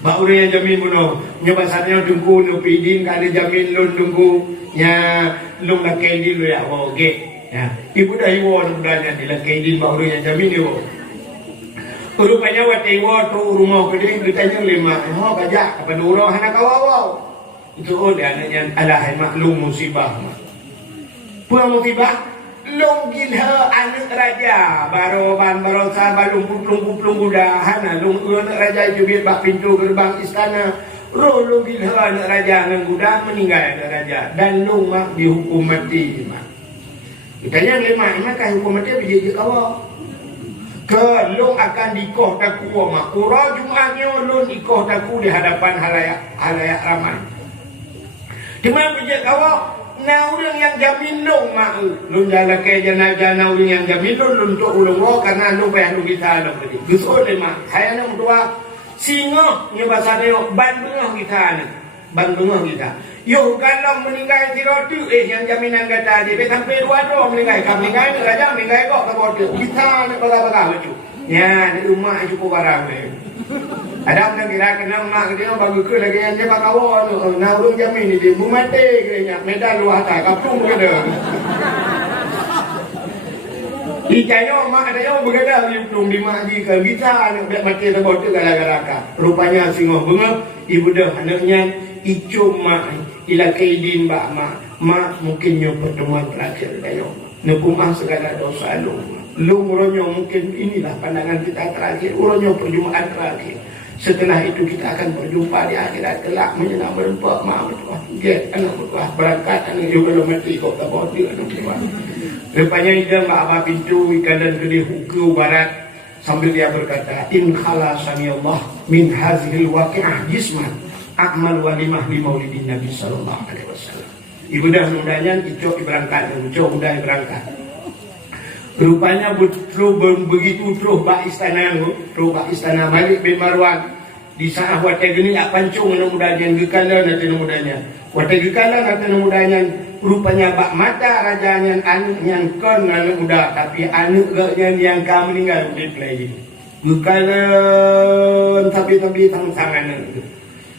bak udang yang jamin bunuh nyobasannya tunggu nupi idin kada jamin lun tunggu nya lung lah kaidin lu ya oke. Ya, ibu dah iwo mudanya dilakai di baru yang jamin iwo. Rupanya waktu iwo tu rumah kedai ditanya lima, kajak apa dulu anak awal. Itu dia anaknya alahai maklum musibah. Pulang musibah, longgil anak raja baru sahabat lumpur gudahan, anak raja itu biar bak pintu gerbang istana. Longgil anak raja dengan gudah meninggal anak raja dan mak dihukum mati. Kita yang lima maka hukum mati berjadi awal. Kelong akan dikoh daku mak. Kurang Jumatnya lon ikoh daku di hadapan halayak ramai. Cuma berjadi awal. Nah orang yang jamin long mak. Lon jalan ke jana orang yang jamin lon untuk ulung karena lon bayar lon kita lon tadi. Gusul lima. Saya nak tua singa ni bahasa dia Bandung kita. Bandung kita. Yo kalau meninggal tiro tu yang jaminan kata dia sampai 2 tahun meninggal kami meninggal raja meninggal kok ke bodoh kita nak baga-baga lucu ya di rumah cukup barang ni ada orang kira kena mak dia bagi ke lagi yang dia kawan nah urung jamin ni dia mati kena medal luar tak kapung ke dah Icanya mak ada yang bergada di mak di ke kita nak mati ke bodoh gara-gara rupanya singoh bunga ibu dah anaknya icum mak ila kaidin mbak mak mungkin nyo pertemuan terakhir kayo nepumah segala dosa lu ronyo mungkin inilah pandangan kita terakhir uronyo perjumpaan terakhir setelah itu kita akan berjumpa di akhirat kelak menyenang berempat mak bertuah get anak bertuah berangkat anak juga lo mati kok tak bodi anak bertuah rupanya ida mbak apa pintu ikan dan gede huku barat sambil dia berkata in khalasani Allah min hazihil waqi'ah jisman akmal walimah li maulidin Nabi sallallahu alaihi wasallam. Ibu dah mudanya icok berangkat, icok udah berangkat. Rupanya begitu terus bak istana Malik bin Marwan di saat wate gini ak pancung anak mudanya gekalan anak mudanya. Wate gekalan anak mudanya rupanya bak mata rajanya anak yang kon anak muda tapi anak yang kau meninggal di play. Gekalan tapi tangan itu.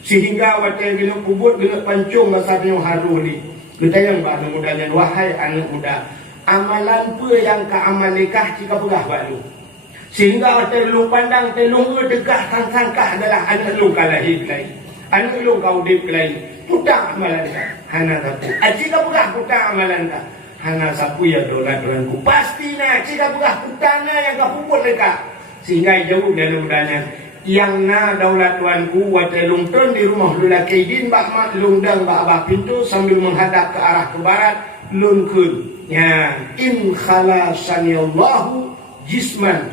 Sehingga waktu gila kubur gila pancung masanya haru ni. Kita yang anak mudanya wahai anak muda, amalan apa yang ka amal nikah jika pegah balu. Sehingga waktu lu pandang telung dekat sangkah adalah anak lu kalahir lagi. Anu lu kau dip lain. Putar amalan ka. Hana tapu. Jika pegah putar amalan ka. Hana sapu ya dolan-dolanku. Pasti na. Jika pegah putana yang kau puput leka. Sehingga jauh dalam udahnya. Yang na daulat tuanku wate lungtun di rumah lula kaidin bak mak lungdang bak abah pintu sambil menghadap ke arah ke barat lunkun. Ya, in khalasanillahu jisman.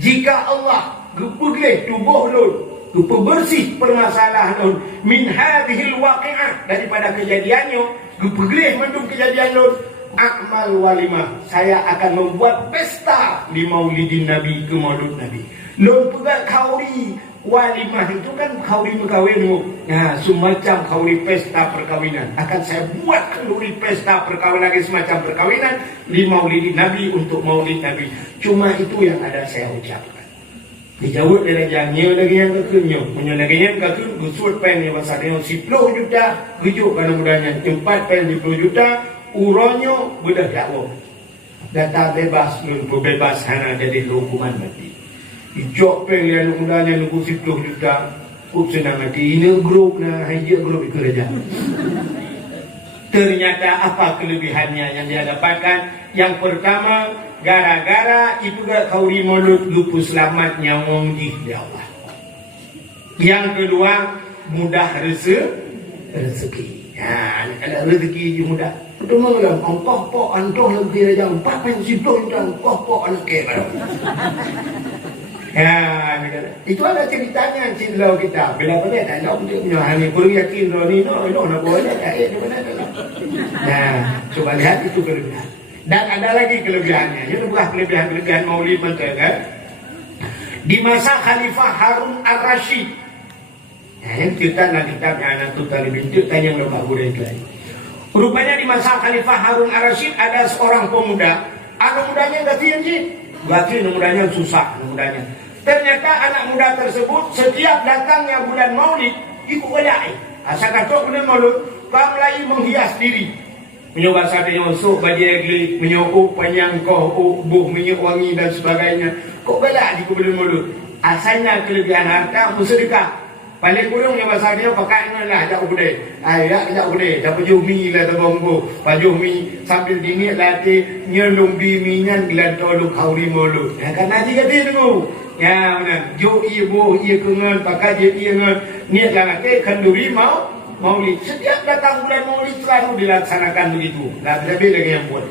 Jika Allah gepegleh tubuh lun, gepebersih permasalahan lun min hadhil waqi'ah daripada kejadiannya, gepegleh mendung kejadian lun, akmal walimah. Saya akan membuat pesta di maulidin Nabi ke maulid Nabi. Lun pegang kauri walimah itu kan kauri berkawinmu. Nah, semacam kauri pesta perkawinan. Akan saya buat kauri pesta perkawinan lagi semacam perkawinan di maulidin Nabi untuk maulid Nabi. Cuma itu yang ada saya ucapkan. Dijawab dari jangnya lagi yang kekenyo, punya lagi yang kekun gusut pen yang pasal dia 10 juta, gujuk kana mudahnya 4 pen 10 juta, uronyo bedah dakwah. Data bebas nun bebas hana jadi hukuman mati. Ijok pen yang mudahnya nunggu 10 juta, senang mati. Ini grup na hanya grup itu saja. Ternyata apa kelebihannya yang dia dapatkan? Yang pertama, gara-gara ibu gak kauri mulut lupu selamat nyawong di Allah. Yang kedua, mudah rezeki. Ya, ada rezeki mudah. Itu mengulang ongkoh po antoh lebih raja 4 pen 10 juta ongkoh po anak kira. Ya, itu ada ceritanya cilau kita. Bila pada tak ada dia punya hanya perlu yakin Roni no nak boleh tak di mana dah. Nah, coba lihat itu kelebihan. Dan ada lagi kelebihannya. Itu bukan kelebihan Maulid Menteri kan? Di masa Khalifah Harun Ar-Rasyid. Nah, yang kita nak kitabnya anak tu tadi bintu tanya lemah budaya lagi. Rupanya di masa Khalifah Harun Ar-Rasyid ada seorang pemuda. Anak mudanya enggak sih? Berarti mudanya susah mudanya. Ternyata anak muda tersebut setiap datangnya bulan Maulid ikut wadai. Asal kata bulan Maulid, kau mulai menghias diri. Menyoba sate nyosok baju egli, menyokok penyangkoh, buh minyak wangi dan sebagainya. Kok galak di bulan Maulid? Asalnya kelebihan harta bersedekah. Paling kurang yang bahasa dia pakai lah jak gede. Jak gede, dapat jumi lah tabonggo. Pajuh mi sambil dingin latih nyelung bi minyan gelan toluk kauri mulu. Ya kan nanti kata tu. Ya benar. Jo ibu ia kengan pakai je ia ngan niat lah ke kenduri mau Maulid. Setiap datang bulan Maulid selalu dilaksanakan begitu. Tak lebih lagi yang buat.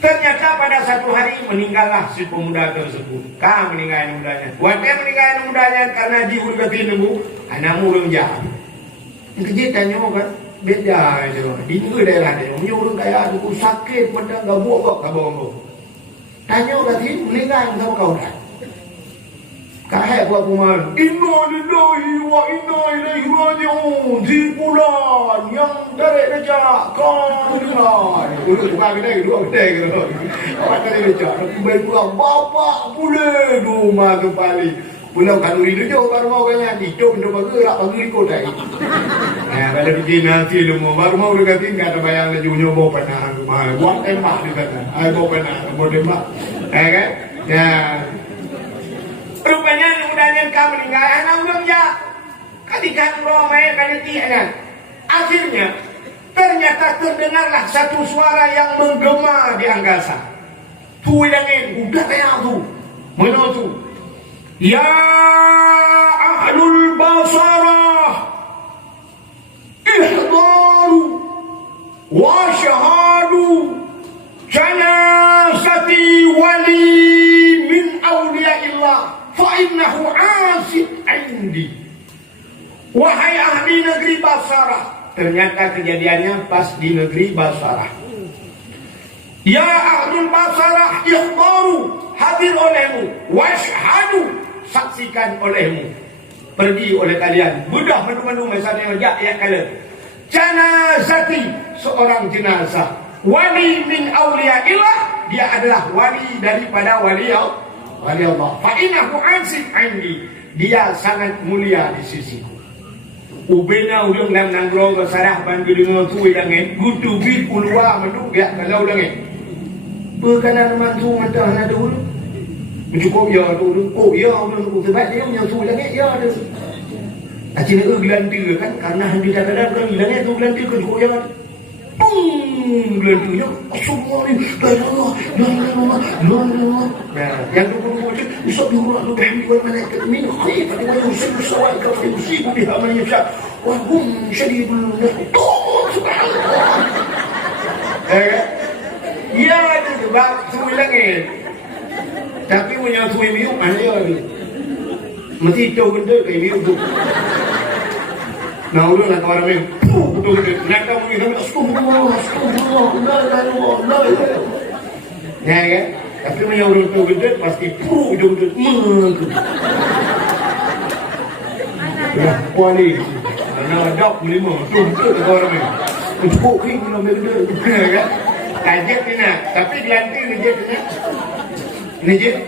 Ternyata pada satu hari meninggallah si pemuda tersebut. Kah meninggal mudanya. Waktu meninggal mudanya karena dihulgatin nemu anakmu orang jahat. Kejit tanya kan beda aja. Di daerah dia, orang kaya tu sakit pada enggak buat kok kabong. Tanya kata meninggal sama kau dah. Kahai buat kuman. Inna lillahi wa inna ilaihi raji'un. Di bulan yang dari rejak kau dengar. Bukan kedai, dua kedai ke. Orang kata rejak. Baik pulang. Bapak boleh rumah kembali. Pulang kanuri tu jauh baru mau kaya. Hidup untuk bergerak bagi kodai. Kalau bikin nanti lemu. Baru mau dekat tinggal. Ada bayang lejungnya bawa panah. Buat tembak di sana. Bawa panah. Bawa tembak. Kan? Ya. Rupanya udahnya kau meninggal anak udah ya kadikan romai kaditian. Akhirnya ternyata terdengarlah satu suara yang menggema di angkasa. Tu yang udah kayak tu mana tu? Ya ahlul basarah ihdaru wa syahadu janazati wali min awliyaillah fa'innahu asid indi. Wahai ahli negeri Basarah. Ternyata kejadiannya pas di negeri Basarah. Ya ahlul Basarah ikhbaru, hadir olehmu, washhadu, saksikan olehmu. Pergi oleh kalian, mudah menu-menu misalnya ya kalian. Janazati, seorang jenazah. Wali min awliyaillah, dia adalah wali daripada wali Allah. Fa'inahu ansik andi. Dia sangat mulia di sisiku. Ubena udang dalam nanggro ke sarah bantu dengan tuwi dangen. Gudu bit ulua menduk ya kalau dangen. Berkanan mantu mentah na dulu. Mencukup ya dulu. Oh ya udang sebab dia punya tuwi dangen ya ada. Acina gelanda kan karena handi kadang-kadang orang hilangnya tu gelanda ke goyang. Pung gelandanya semua ni la ilaha illallah. Nah, yang dulu tu bisa diulang lu bahmi wal malaikat min khaif wa yusib sawa ka fa yusib biha man yasha wa hum shadidul subhanallah. Ya tu sebab tu langit. Tapi punya tu miu mana ya ni? Mesti tu benda ke miu tu. Nah, udah nak kawan ni, betul nak kamu ni kami astagfirullah, la. Ya kan? Tapi punya orang tu benda pasti betul. Ya, kuali. Nak ada lima, betul kawan ni. Cukup ni nak benda, kan? Kajet ni nak, tapi gelanting ni je ni. Ni je.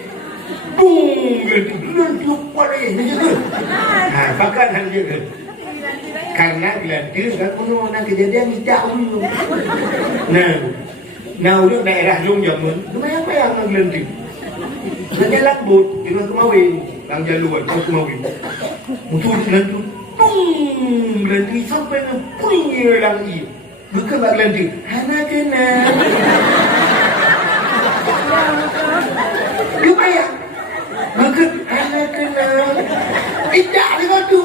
Boom, gelanting kuali ni je. Ha, pakai hang je ke? Karena gelanting kan penuh nak kejadian tidak dulu. Nah udah daerah Jogjamun, lumayan apa yang gelanting? Hanya lakbut, dengan kemawin, lang jaluan, kemawin. Untuk gelanting, gelanting sampai punya lang iyo. Bukan bak gelanting, hana kena. Lumayan, bukan hana kena. Tidak dengan tu.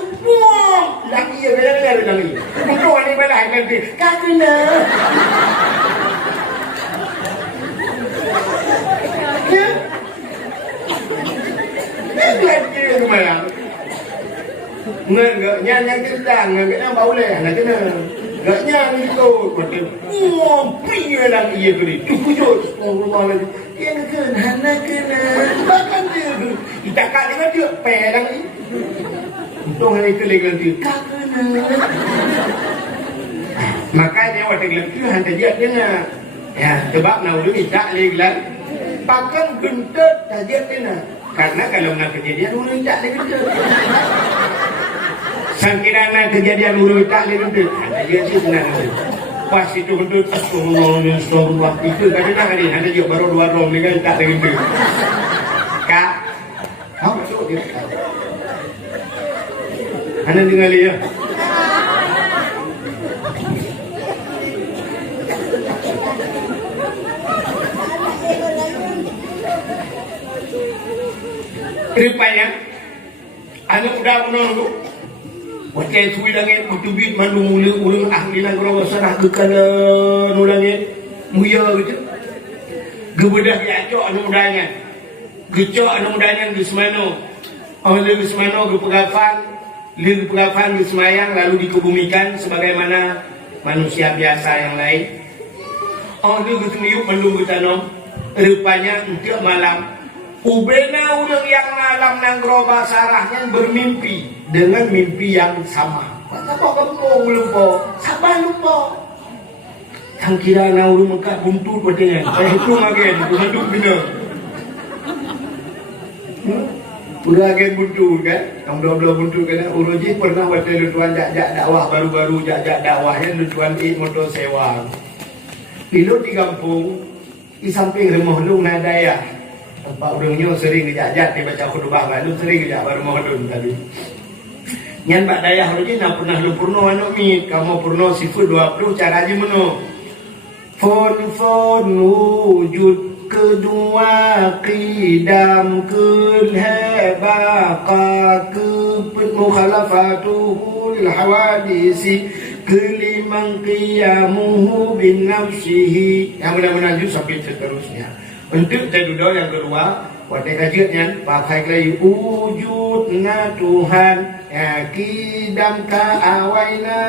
Lagi ya, lagi. Untuk orang yang balai nanti, kena. Ya, lagi lumayan. Nggak nyanyi kentang, nggak bau leh, nak kena. Nggak nyanyi tu, macam, punya lagi ya tu ni, tu kujut, rumah lagi. Yang kena, bahkan dia tu, itakak dengan dia, pelang ni. Untung hari itu legal tu, kena. Makanya waktu legal tu hantar dia kena. Ya, sebab nak udah tak legal, pakai gentet saja kena. Karena kalau nak kejadian udah tak legal. Sangkirana kejadian udah tak legal tu, hantar dia tu senang. Pas itu gentet, astagfirullah itu kadang-kadang hari hantar dia baru 2 rong legal tak legal tu. Kak, kau masuk dia. Anda dengar dia. Rupanya, anda udah menunggu. Wajah suwi langit, mutubit mandu mula ahli lang kalau sarah kekala nulangit muya gitu. Gebedah diacok anda mudanya. Gecok anda mudanya di semano. Oleh di semano gepegafan. Lil pengafan disemayang lalu dikebumikan sebagaimana manusia biasa yang lain. Oh lu ketemu menunggu tanam. Rupanya untuk malam. Ubena udang yang malam nang geroba sarahnya bermimpi dengan mimpi yang sama. Kenapa kamu lupa? Sabar lupa. Tang kira na urung mengkat buntut patenya. Saya hitung again, hidup bina. Udah agen buntu kan, yang dua buntu kan. Uroji pernah baca lutuan jak dakwah baru-baru jak dakwahnya lutuan motor sewa. Pilot di kampung, di samping rumah lu nadaya. Tempat orangnya sering kejak dibaca khutbah lalu sering kejak baru mohon tadi. Nyan bak daya uroji nak pernah lu purno anu mi, kamu purno sifut 20 caranya meno. Fon wujud kedua qidam kul habaka kepet mukhalafatuhul hawadisi kelimang qiyamuhu bin nafsihi. Yang benar-benar lanjut sampai seterusnya. Untuk tedudo yang kedua, pada kajiannya pakai lagi wujudna Tuhan, qidam ka awaina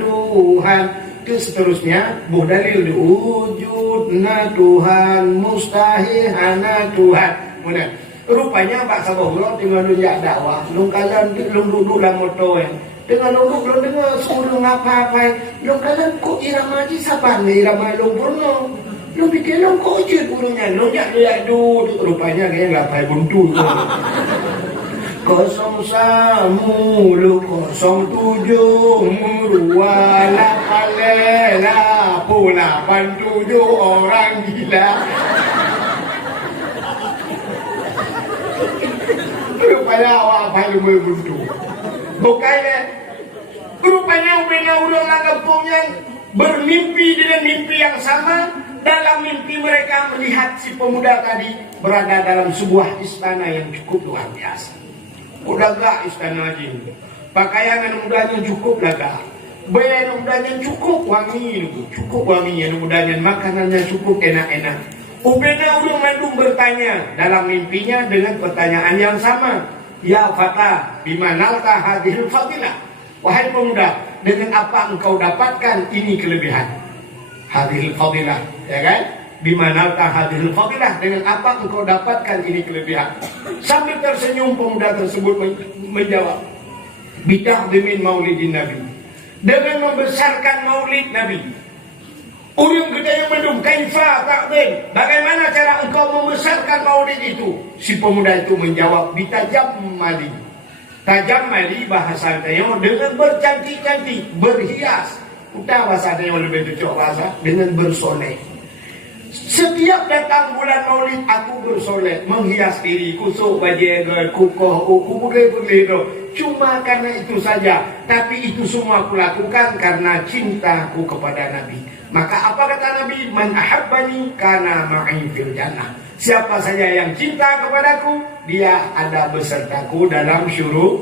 Tuhan. Seterusnya buh dalil wujudna Tuhan mustahihana Tuhan. Mana? Rupanya Pak Sabahullah dengan dunia dakwah lung kalian lung duduk dalam motor dengan duduk lung dengar suruh ngapa-apa lung kalian kok irama ji sabar ni irama lung purno lung pikir lung kok je purunya lung jak dia duduk rupanya kayak ngapai buntu. 01 07 28 lela 87 orang gila. Rupanya awak paling buntu. Bukannya Rupanya ubena urang kampungnya bermimpi dengan mimpi yang sama. Dalam mimpi mereka melihat si pemuda tadi berada dalam sebuah istana yang cukup luar biasa. Udah gak istana ini? Pakaian mudanya cukup lega. Bayan mudanya cukup wangi, cukup wangi yang mudanya, makanannya cukup enak-enak. Ubena urang Madung bertanya dalam mimpinya dengan pertanyaan yang sama. Ya fata, bimanalta hadhil fadilah. Wahai pemuda, dengan apa engkau dapatkan ini kelebihan? Hadhil fadilah, ya kan? Bimanalta hadhil fadilah, dengan apa engkau dapatkan ini kelebihan? Sambil tersenyum pemuda tersebut menjawab, bita'dhimin maulidin Nabi, dengan membesarkan maulid Nabi. Urang kita yang mendung, kaifa ta'dhim, bagaimana cara engkau membesarkan maulid itu? Si pemuda itu menjawab, bitajammali. Tajammali bahasa Tayo dengan bercantik-cantik, berhias. Udah bahasa Tayo lebih cocok bahasa dengan bersolek. Setiap datang bulan maulid aku bersolek, menghias diri, kusuk baju, kukoh, boleh. Cuma karena itu saja. Tapi itu semua aku lakukan karena cintaku kepada Nabi. Maka apa kata Nabi? Man ahabbani kana ma'i fil jannah. Siapa saja yang cinta kepadaku, dia ada besertaku dalam syurga.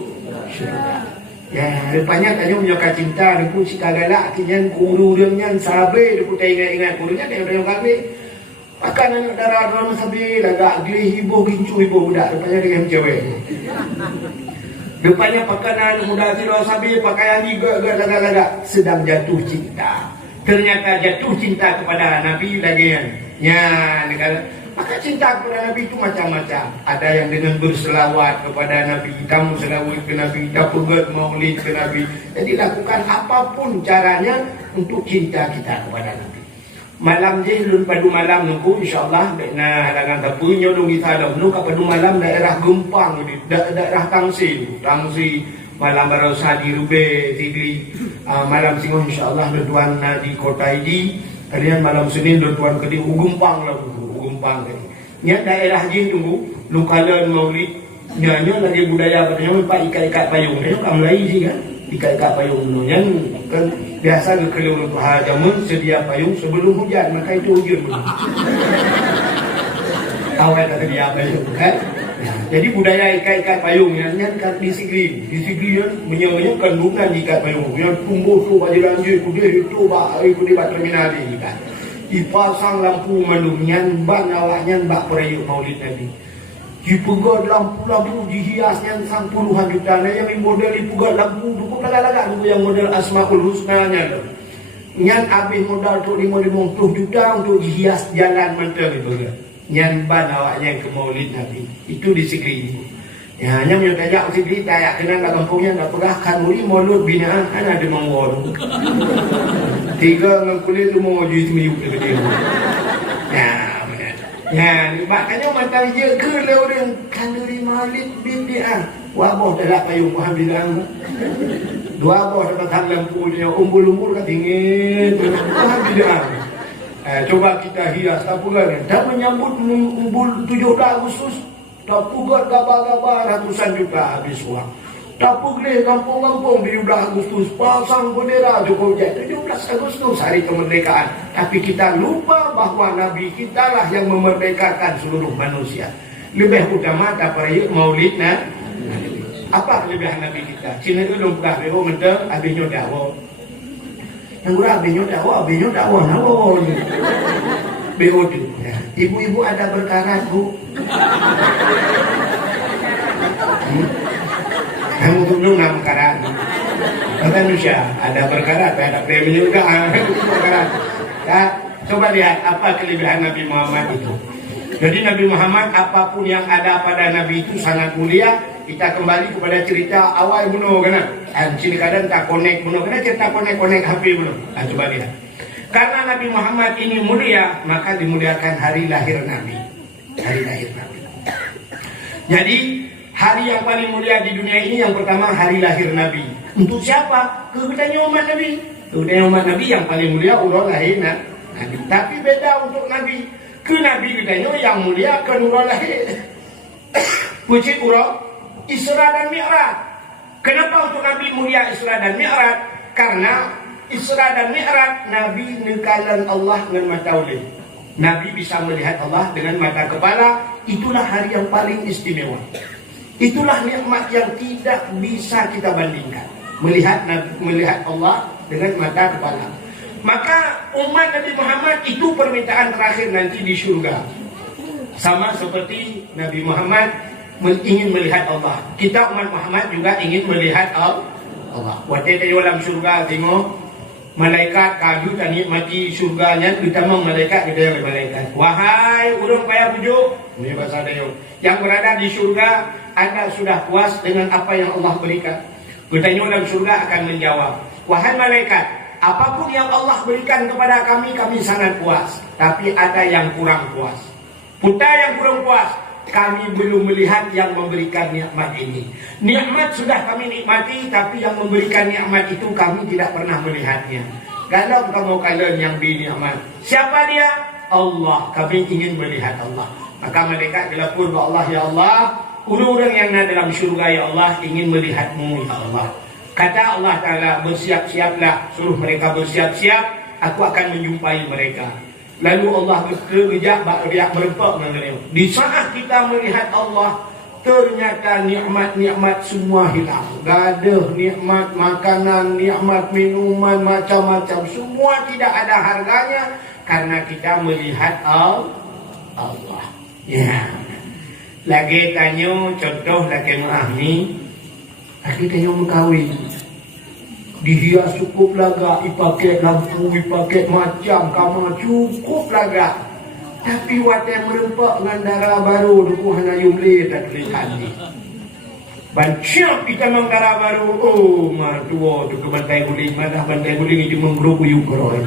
Ya, rupanya tanya menyokak cinta, aku si kagala, akhirnya kururungnya sahabat, aku tak ingat-ingat kurungnya, dia udah kabeh. Makan anak darah dalam sahabat, lagak gelih ibu, gincu ibu budak, rupanya dengan cewek. Rupanya pakanan muda tidak sahabat, pakaian juga, lagak-lagak, sedang jatuh cinta. Ternyata jatuh cinta kepada Nabi lagian. Ya, maka cinta kepada Nabi itu macam-macam. Ada yang dengan berselawat kepada Nabi, kamu selawat ke Nabi, dapat maulid ke Nabi. Jadi lakukan apapun caranya untuk cinta kita kepada Nabi. Malam je lun padu malam nunggu insyaallah na halangan tapunya nung kita dah nung padu malam daerah Gempang ni, daerah Tangsi malam barosa di Rube Tigri, malam Singo insyaallah tuan di kota ini. Kalian malam Senin tuan ke di Gempang lah, Gempang ni. Nya daerah je tunggu lukalan maulid nyanyo lagi budaya katanya pak ikat-ikat payung. Dia kan Melayu sih kan. Ikat-ikat payung dulu yang kan biasa kekeliling untuk hajamun sedia payung sebelum hujan, maka itu hujan dulu. Awal tak sedia payung kan. Ya, jadi budaya ikat-ikat payung yang kan di Sigli yang menyebabkan kandungan ikat payung yang tumbuh tu baju lanjut kudir itu bah ikut di terminal ini kan. Dipasang lampu mandung yang ban awaknya bak perayuk maulid Nabi. Dipegat lampu-lampu dihiasnya sang puluhan juta. Nah yang model dipegat lampu cukup lagak-lagak yang model Asmaul Husnanya tu. Yang habis modal tu 50 juta untuk dihias jalan menteri itu kan. Yang ban awaknya ke maulid Nabi. Itu di Sigli. Ya, hanya menyatakan Sigli tak kena kat kampungnya tak pegah kanuri maulud binaan kan ada mangwar. 3 dengan kulit tu mau jadi semiyuk dia. Ya, makanya matang je ke le orang kanuri maulid bid'ah. Wabah dah payung alhamdulillah. Dua bawah dapat lampu dia umbul-umbul kan dingin. Alhamdulillah. Coba kita hias tapugan. Dah menyambut umbul 17 Agustus. Tapugan gabar-gabar ratusan juta habis uang. Tapuk le kampung-kampung 17 Agustus pasang bendera Jokowi 17 Agustus hari kemerdekaan. Tapi kita lupa bahawa Nabi kita lah yang memerdekakan seluruh manusia. Lebih utama daripada maulid nah. Apa kelebihan Nabi kita? Cina itu belum pernah bebo mentang habisnya dakwah. Yang kurang habisnya dakwah nawo. Bebo tu. Ibu-ibu ada berkarat bu. Kamu dulu nggak berkarat. Kata Indonesia ada berkarat, ada premium juga. Berkarat. Ya, coba lihat apa kelebihan Nabi Muhammad itu. Jadi Nabi Muhammad apapun yang ada pada Nabi itu sangat mulia. Kita kembali kepada cerita awal bunuh kan? Sini kadang tak connect bunuh, kena cerita connect HP bunuh. Coba lihat. Karena Nabi Muhammad ini mulia, maka dimuliakan hari lahir Nabi. Hari lahir Nabi. Jadi hari yang paling mulia di dunia ini yang pertama hari lahir Nabi. Untuk siapa? Keutanya umat Nabi. Keutanya umat Nabi yang paling mulia urang lahir Nabi. Tapi beda untuk Nabi. Ke Nabi katanya yang mulia ke urang lahir. Pucik urang Isra dan Mi'raj. Kenapa untuk Nabi mulia Isra dan Mi'raj? Karena Isra dan Mi'raj Nabi nekalan Allah dengan mata ulin. Nabi bisa melihat Allah dengan mata kepala. Itulah hari yang paling istimewa. Itulah nikmat yang tidak bisa kita bandingkan. Melihat Allah dengan mata kepala. Maka umat Nabi Muhammad itu permintaan terakhir nanti di surga. Sama seperti Nabi Muhammad ingin melihat Allah. Kita umat Muhammad juga ingin melihat Allah. Waktu di dalam surga tengok malaikat kaju dan nikmati surganya, terutama malaikat kita malaikat. Wahai urang payah bujuk, ini bahasa Dayo, yang berada di surga, Anda sudah puas dengan apa yang Allah berikan? Bertanya dalam surga akan menjawab, wahai malaikat, apapun yang Allah berikan kepada kami, kami sangat puas. Tapi ada yang kurang puas. Putra yang kurang puas, kami belum melihat yang memberikan nikmat ini. Nikmat sudah kami nikmati, tapi yang memberikan nikmat itu kami tidak pernah melihatnya. Kalau kamu kalian yang dinikmat, siapa dia? Allah. Kami ingin melihat Allah. Maka malaikat dilapor ke Allah, ya Allah, orang-orang yang ada dalam surga, ya Allah, ingin melihatmu, ya Allah. Kata Allah Ta'ala, bersiap-siaplah, suruh mereka bersiap-siap, aku akan menjumpai mereka. Lalu Allah berkejap, dia berempak dengan beliau. Di saat kita melihat Allah, ternyata nikmat-nikmat semua hilang. Gadah, nikmat makanan, nikmat minuman, macam-macam, semua tidak ada harganya karena kita melihat Allah. Ya. Lagi tanya contoh lagi ma'ahmi, lagi tanya mengkawin. Dihias cukup laga, ipakai lampu, ipakai macam kamar cukup laga. Tapi watai merempak dengan darah baru, dukuh hana yumli dan tulisan ni. Bancap kita memang darah baru, oh martua tu ke bantai guling, malah bantai guling itu menggerubuyuk keroi.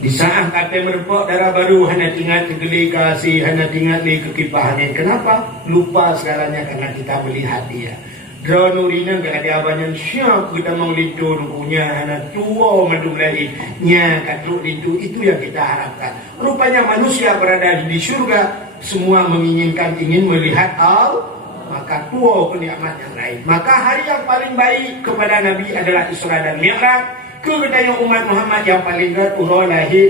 Di saat kata merempak darah baru, hana tinggal tegeli kasih, hana tinggal li kekipahannya. Kenapa? Lupa segalanya karena kita melihat dia. Dronurina gak ada abanyan siap kita mau lintu rukunya hana tua mandung lagi nya katruk lintu, itu yang kita harapkan. Rupanya manusia berada di surga semua ingin melihat Allah, maka tua kenikmat yang lain. Maka hari yang paling baik kepada Nabi adalah Isra dan Mi'raj. Kepada umat Muhammad yang paling gatuh lahir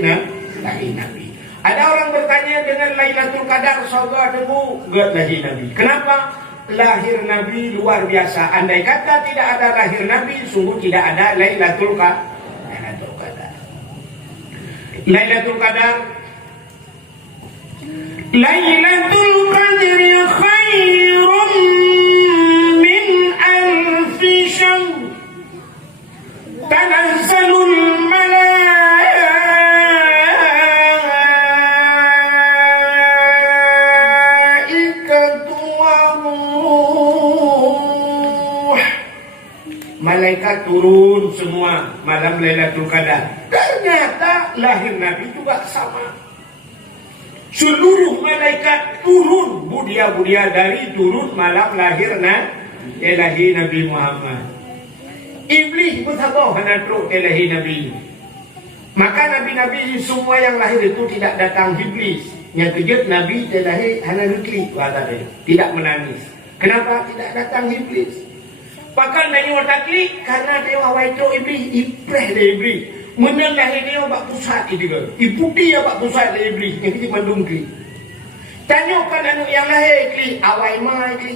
Nabi. Ada orang bertanya dengan Lailatul Qadar sahabat temu gak lahir Nabi. Kenapa? Lahir Nabi luar biasa. Andai kata tidak ada lahir Nabi, sungguh tidak ada Lailatul Qadar. Lailatul Qadar. Lailatul Qadri khairun min alfi syahr. Tanazzalul malaikat turun semua malam Lailatul Qadar. Ternyata lahir Nabi juga sama. Seluruh malaikat turun, budia-budia dari turun malam lahir Nabi Muhammad. Iblis bersabar hana teruk lahir Nabi. Maka Nabi-Nabi semua yang lahir itu tidak datang iblis. Yang kejut Nabi lahir hana nukli, tidak menangis. Kenapa tidak datang iblis? Bahkan dari watakli karena dewa waito iblis ipreh dari iblis. Menelah dia bak pusat itu ke. Ibu dia bak pusat dari iblis yang kita bandung kli. Tanyakan anak yang lahir kli, awai mai kli.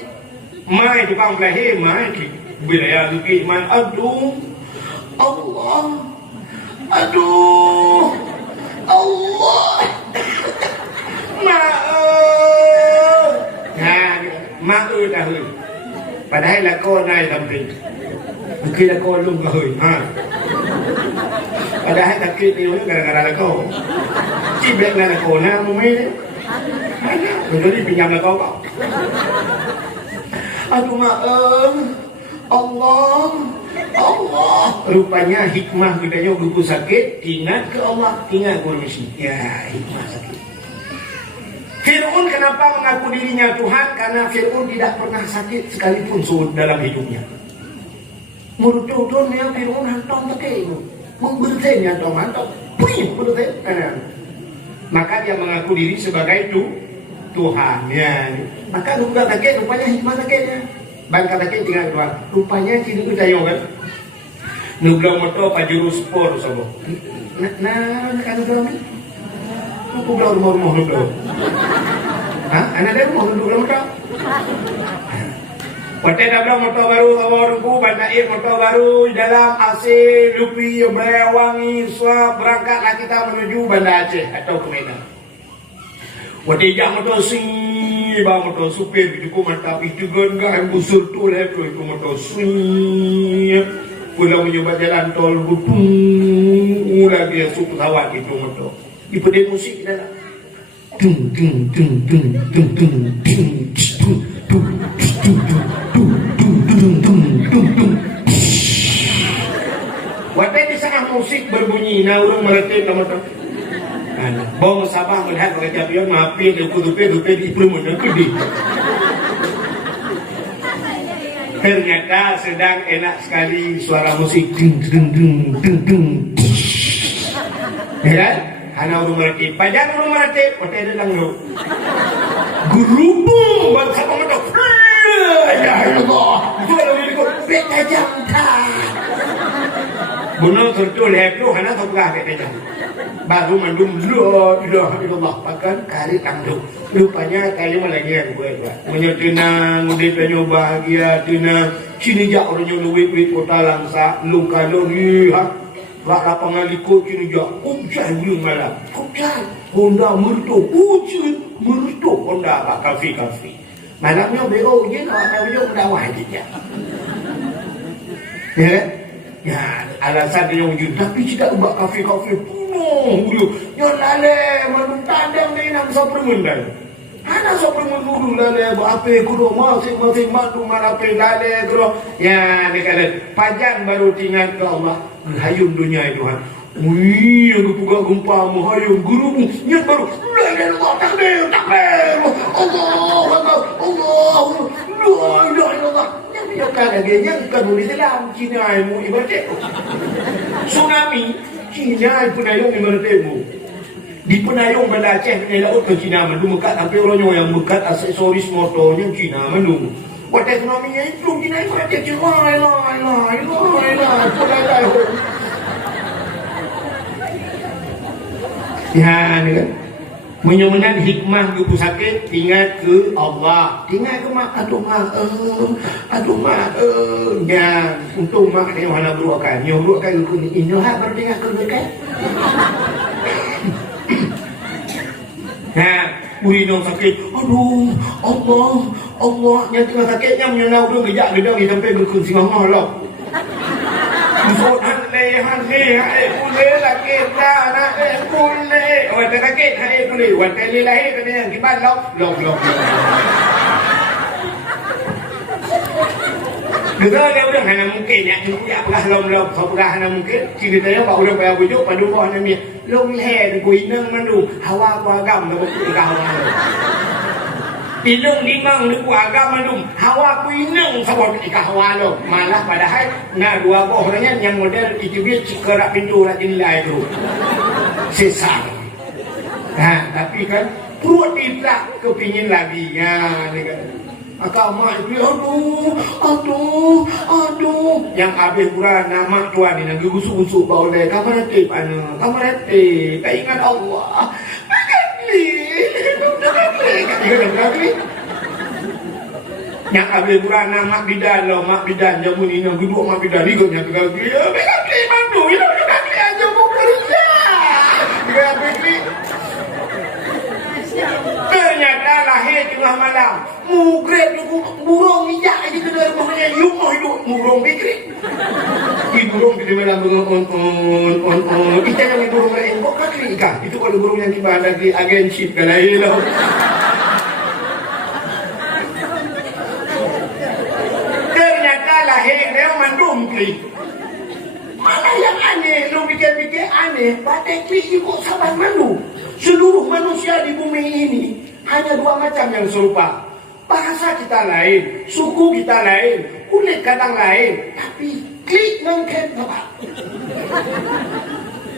Mai tukang lahir mai kli. Bila ya kli mai aduh. Allah. Aduh. Allah. Maaf. Nah, maaf dah. Padahal là cô này làm gì? Khi là cô luôn cười ha. Padahal là kia tiêu gara-gara là cô. Chỉ biết là cô nam không mấy đấy. Rồi đi pinjam là cô kok. Aduh maaf. Allah. Allah. Rupanya hikmah kita buku sakit, ingat ke Allah, ingat ke misi. Ya, hikmah sakit. Fir'aun kenapa mengaku dirinya Tuhan? Karena Fir'aun tidak pernah sakit sekalipun dalam hidupnya. Menurut yang Fir'aun hantong pakai itu, membertanya hantong, puing bertanya. Maka dia mengaku diri sebagai Tuhan. Ya. Maka juga sakit, rupanya hikmah sakitnya. ban kata kita tinggal dua. Rupanya cini itu tayo kan. Nubla moto pajuru spor sabo. Nah, kan nubla ni. Aku belau rumah nubla. Hah? Anak dia rumah nubla moto. Pakai dah motor baru, ruku, bandair motor baru dalam AC, lupi, wangi, suap, berangkatlah kita menuju Banda Aceh atau ke Medan. Wadijak motor sing, bawa motor supir, cukup mantap itu kan busur tu lah tu itu motor sing. Pulang mencoba jalan tol, butung lagi sup pesawat itu motor. Di pedai musik kita lah. Tung tung tung tung tung tung tung tung tung Watai di sana musik berbunyi, na urang meretip nama tu. Bong Sabah melihat pakai capion, maafin, dupe di perumun dan kedi. Ternyata sedang enak sekali suara musik. Ding ding ding ding ding. Ya kan? Hana urang meretip, pajak urang meretip, watai dia langlo. Gerubung bangsa pemadok. Ya Allah, kalau ini kau beta jantan. Bunuh tertul heplo, hana kau pegah beta jantan. Baru mandum Allah pakan kari tangduk. Rupanya kali lagi yang gue buat. Menyetina, ngudip penyo bahagia, tina sini jak orangnya duit kota langsa, luka lori, ha. Rak lapangan likut sini jak, hujan belum malam, hujan. Honda mertuk, hujan mertuk Honda pak kafi. Malamnya bego je nak tahu mendawah dia. Ya. Ya, alasan dia wujud tapi tidak ubah kafe penuh wujud. Yo lale manung tandang ni nak sopremun dah. Ana sopremun dulu lale ape kudo masing-masing matu marape lale kudo. Ya, dia kata pajang baru tinggal ke Allah. Hayun dunia itu Tuhan. Wih, aku puga gempa hayun gurumu. Nyat baru. Allah takbir. Allah. Yang kan lagi yang kan boleh dalam Cina ilmu ibarat. Tsunami Cina penayung ibaratmu. Di penayung Banda Aceh punya laut ke Cina mandu mekat sampai orangnya yang mekat aksesoris motornya Cina mandu. Buat ekonominya itu Cina ibarat Cina. Ya, ni kan. Menyumbangkan hikmah ke pusakit, ingat ke Allah, ingat ke mak, aduh mak, ya, untuk mak ni mana beruakan, yang beruakan ke ni, inoha baru dengar ke dekat. Nah, urinong sakit, aduh, Allah, yang tengah sakitnya menyenau dia kejap dia sampai berkunci mama lah. Usut hanle, boleh lagi dah nak boleh. Oh, tak sakit, boleh. Waktu lahir kena yang kibat lok. Dengar dia udah hana mungkin ya, ya pegah lom, kau pegah hana mungkin. Ceritanya pak udah bayar bujuk, padu kau hana mi. Long leher ku inang mandu, hawa ku agam nak pegah hawa. Ilung limang ku agam mandu, hawa ku inang sabot ikah hawa lo. Malah padahal na dua orangnya yang model ikibit kerak pintu lah nilai tu. Sesar. Nah, tapi kan perut tidak kepingin lagi. Ya, ni kan. Maka mak itu, aduh. Yang habis kurang nama tuan ni nak gusuk-gusuk bau le. Kamu ratip tak ingat Allah. Makasih. Yang habis kurang nama bidan lo, mak bidan jamu ni nak duduk mak bidan ni gopnya kaki. Makasih mandu, ini kaki aja mau kerja. Kaki. Ternyata lahir tengah malam. Mugrek burung minyak aja ke dalam rumahnya. Yumoh hidup burung bikrik. Burung di dalam on. Kita yang burung lain kok kaki kah? Itu kalau burung yang tiba lagi agensi ke lain lah. Ternyata lahir dia mandum klik. Mana yang aneh? Lu pikir-pikir aneh. Batik klik ikut sahabat mandu. Seluruh manusia di bumi ini hanya dua macam yang serupa. Bahasa kita lain, suku kita lain, kulit kadang lain, tapi klik mungkin apa?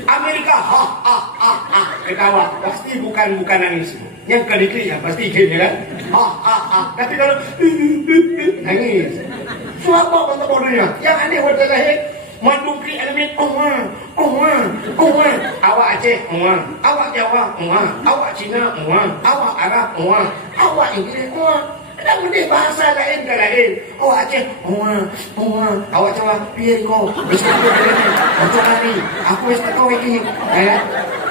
Amerika ketawa, pasti bukan nangis. Yang kali klik ya pasti gini kan? Tapi kalau nangis. Suapa kata bodohnya. Yang aneh waktu lahir Mandukri elemen awak Aceh awak Jawa awak Cina awak Arab awak Inggeris ada benda bahasa lain ke lain. Awak Aceh awak Jawa biar kau macam ni aku mesti kau ini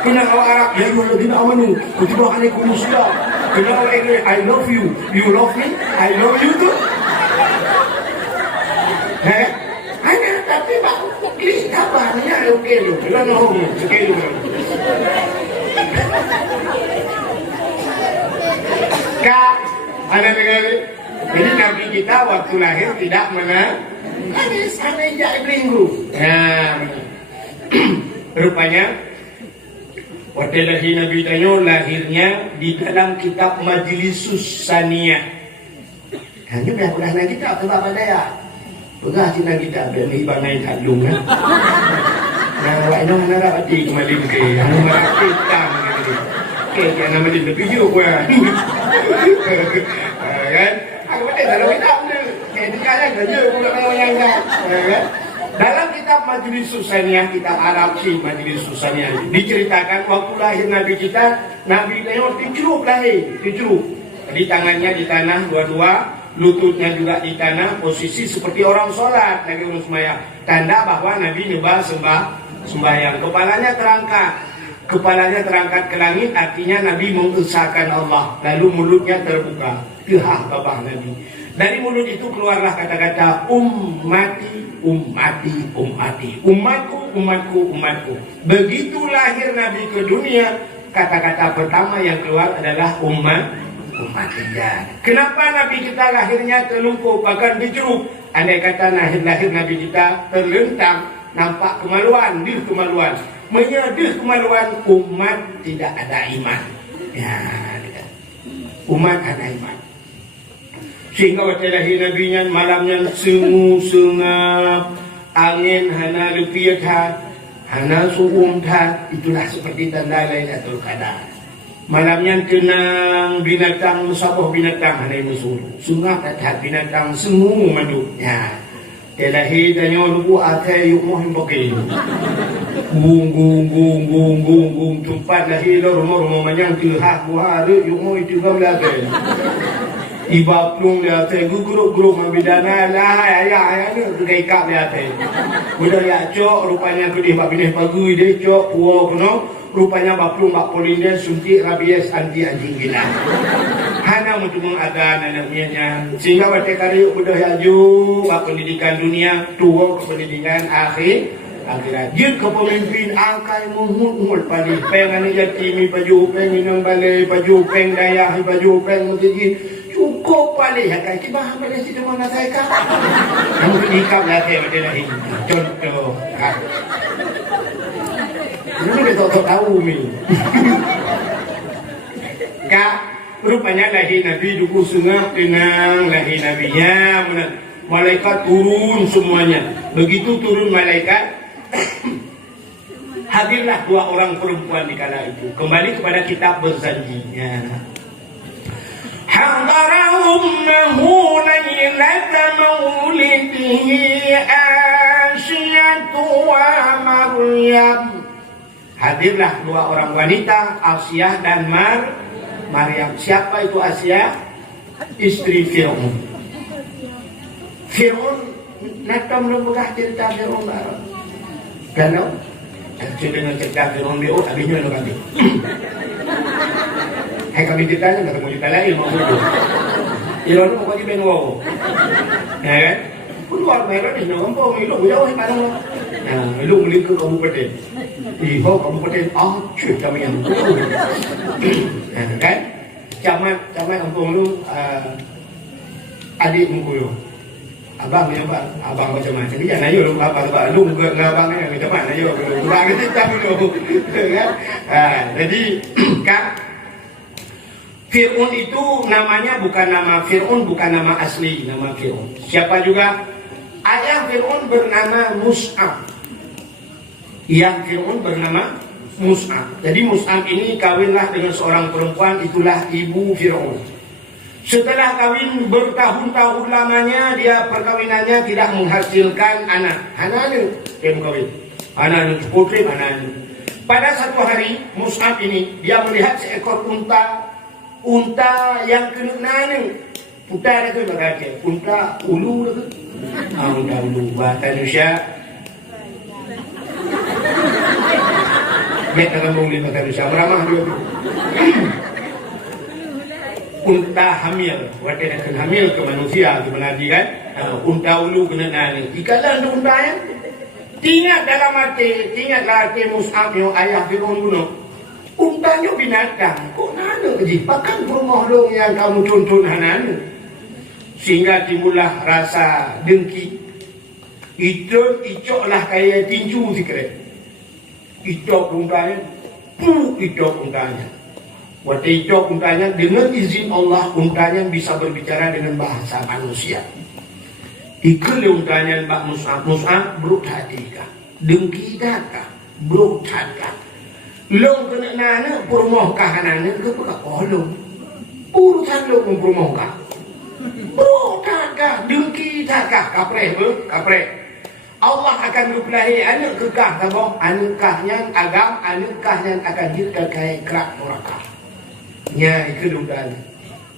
kena awak Arab ya yuladina amanu kutiba alaikumus syiyam kena awak Inggeris I love you you love me I love you too. Tapi Pak Kris kabarnya oke lu. Bila noh sekali lu. Kak, ada negara. Jadi Nabi kita waktu lahir tidak menangis, aneh jak belenggu. Nah, rupanya waktu lahir Nabi tanya lahirnya di dalam kitab Majlisus Saniyah. Hanya belah nak kitab tu apa daya? Pegah cina kita ada ni bangai tak lung kan. Nah, awak nak nak hati kembali ke. Anu marah kita gitu. Ke nama dia lebih jauh kan. Kan? Aku betul kalau kita ni. Sekarang saja pula kalau yang kan. Dalam kitab Majlisus Saniyah, kitab Arab sih Majlisus Saniyah diceritakan waktu lahir Nabi kita, Nabi tengok dicerup lahir, dicerup. Di tangannya di tanah dua-dua. Lututnya juga di tanah, posisi seperti orang sholat lagi urus sembahyang. Tanda bahwa Nabi nyembah sembahyang. Kepalanya terangkat ke langit, artinya Nabi mengesahkan Allah. Lalu mulutnya terbuka, kehah babah Nabi. Dari mulut itu keluarlah kata-kata ummati, ummati, ummati. Umatku, umatku, umatku. Begitu lahir Nabi ke dunia, kata-kata pertama yang keluar adalah umat dia. Kenapa Nabi kita lahirnya terlumpuh bahkan dijeruk? Andai kata lahir Nabi kita terlentang, nampak kemaluan, kemaluan, menyedih kemaluan, umat tidak ada iman. Ya, umat ada iman. Sehingga waktu lahir Nabi-nya malamnya sengu sengap, angin hana lepiat hat, hana suum hat, itulah seperti tanda Lailatul Qadar. Malamnya tenang, binatang musabah binatang hanai musuh. Sungah kata binatang semua madu. Ya. Telahi danyo lubu atai yuk mohon pakai. Gung. Tempat lahi lo rumah manyang tuhak buhari yuk mohon itu kau lagi. Iba plung dia atai guguruk mabidana lah ayah ni gay kap dia atai. Udah ya cok rupanya kedih babineh pagi dia cok puo kono. Rupanya baplung bak poliner suntik rabies anti anjing gila. Hana untuk mengadan anaknya. Sehingga waktu kali udah yaju bak pendidikan dunia tua ke pendidikan akhirat. Jin ke pemimpin angkai mungul pali pengen jatimi baju peng minum balai baju peng daya baju peng mesti cukup pali hakai kibah boleh situ mana saya kah. Yang nikah lah saya lagi. Contoh. Ini kita tahu ni. Kak, rupanya lahir Nabi duku sengah tenang lahir Nabinya. Malaikat turun semuanya. Begitu turun malaikat, hadirlah dua orang perempuan di kala itu. Kembali kepada kitab berjanjinya. Hadarahumnahu laylata maulidihi Asyatu wa Maryam. Hadirlah dua orang wanita, Asyah dan Maryam. Siapa itu Asyah? Istri Fir'aun. Fir'aun, nakam lembugah cerita Fir'aun. Kalau dengan cerita Fir'aun dia, habisnya nak kami. Hai kami ceritanya, kata mau cerita lain, mau dulu. Ilon mau kau ben wow. Ya kan? Keluar merah ni, nak kampung, ilok jauh ni mana? Ilok melingkar kabupaten. Ibu kabupaten cuy kami yang kan? Camat kampung lu adik mungkul. Abang ni abang macam mana? Jadi jangan ayo lu apa lu abang ni macam mana ayo. Kurang kita dulu. Kan? Jadi Kak Fir'aun itu namanya bukan nama Fir'aun, bukan nama asli, nama Fir'aun. Siapa juga? Ayah Fir'aun bernama Mus'ab. Yang Fir'aun bernama Mus'ab. Jadi Mus'ab ini kawinlah dengan seorang perempuan, itulah ibu Fir'aun. Setelah kawin bertahun-tahun lamanya, dia perkawinannya tidak menghasilkan anak. Anak dia kawin. Anak putri, anak. Pada satu hari Mus'ab ini dia melihat seekor unta yang kena nani. Unta itu berarti unta ulu itu. Unta ulu bahasa Indonesia. Dia akan boleh bahasa Indonesia beramah dia. Unta hamil, waktu nak hamil ke manusia ke Nabi kan? Unta ulu kena nani. Jikalau ada unta yang ingat dalam ingatlah hati Mus'ab yang ayah Fir'aun bunuh. Untanya binatang, kok nana je? Pakan rumah dong yang kamu tonton nana. Sehingga timbullah rasa dengki. Icoklah kayak tinju sikret. Icok untanya, icok untanya. Waktu icok untanya, dengan izin Allah, untanya bisa berbicara dengan bahasa manusia. Ikut untanya Mbak Mus'ab beruk hati kah? Dengki kah? Beruk hati kah? Long kena nana permoh kah nana ke apa kolong? Urusan long mempermoh kah? Beruk kah? Dengki kah? Kapreh. Allah akan berkelahi anak kekah tabung anak kahnya agam anak kahnya akan dirkai kerak neraka. Nya ikut untanya.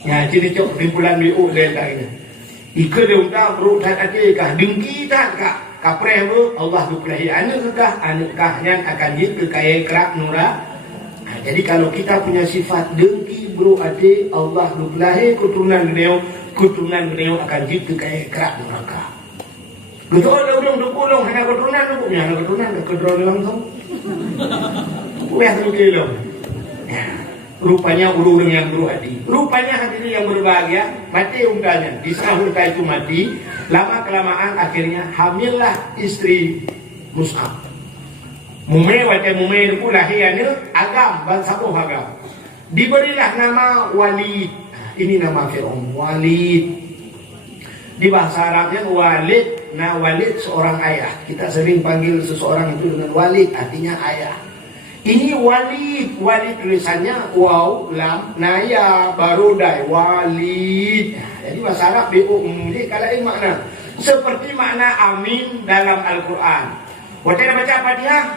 Nya jadi cok timpulan BO dan lainnya. Ika dia unta beruk tak ada kah? Dengki tak kah? Kapreh bu, Allah berkelahi anak kah? Anak kahnya akan jadi kekaya kerak nura. Jadi kalau kita punya sifat dengki beruk ada, Allah berkelahi keturunan beliau akan jadi kekaya kerak neraka. Betul ada udang dukulong, anak keturunan tu punya anak keturunan tu. Punya tu kilo. Rupanya urung yang berhati. Rupanya hati yang berbahagia. Mati untanya. Di saat unta itu mati. Lama-kelamaan akhirnya hamillah istri Mus'ab. Mume itu lahirnya agam. Bangsa agam. Diberilah nama Walid. Ini nama Fir'aun. Walid. Di bahasa Arabnya Walid. Nah Walid seorang ayah. Kita sering panggil seseorang itu dengan Walid. Artinya ayah. Ini Walid tulisannya waw, lam, naya, baru dai, Walid. Jadi bahasa Arab jadi kalau ini makna seperti makna amin dalam Al-Quran. Waktu kita baca Fatihah,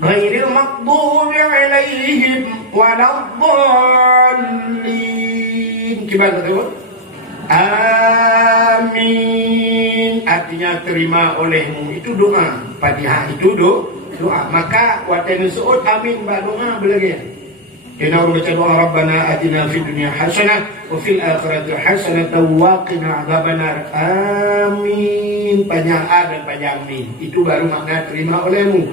ghairil maghdubi alaihim waladdallin. Coba kata amin, artinya terima olehmu. Itu doa. Fatihah itu doa. Maka waktu suud amin doa belagi. Kita baca doa Rabbana atina fid dunya hasanah wa fil akhirati hasanah wa qina adzabannar. Amin. Panjang A dan panjang min. Itu baru makna terima olehmu.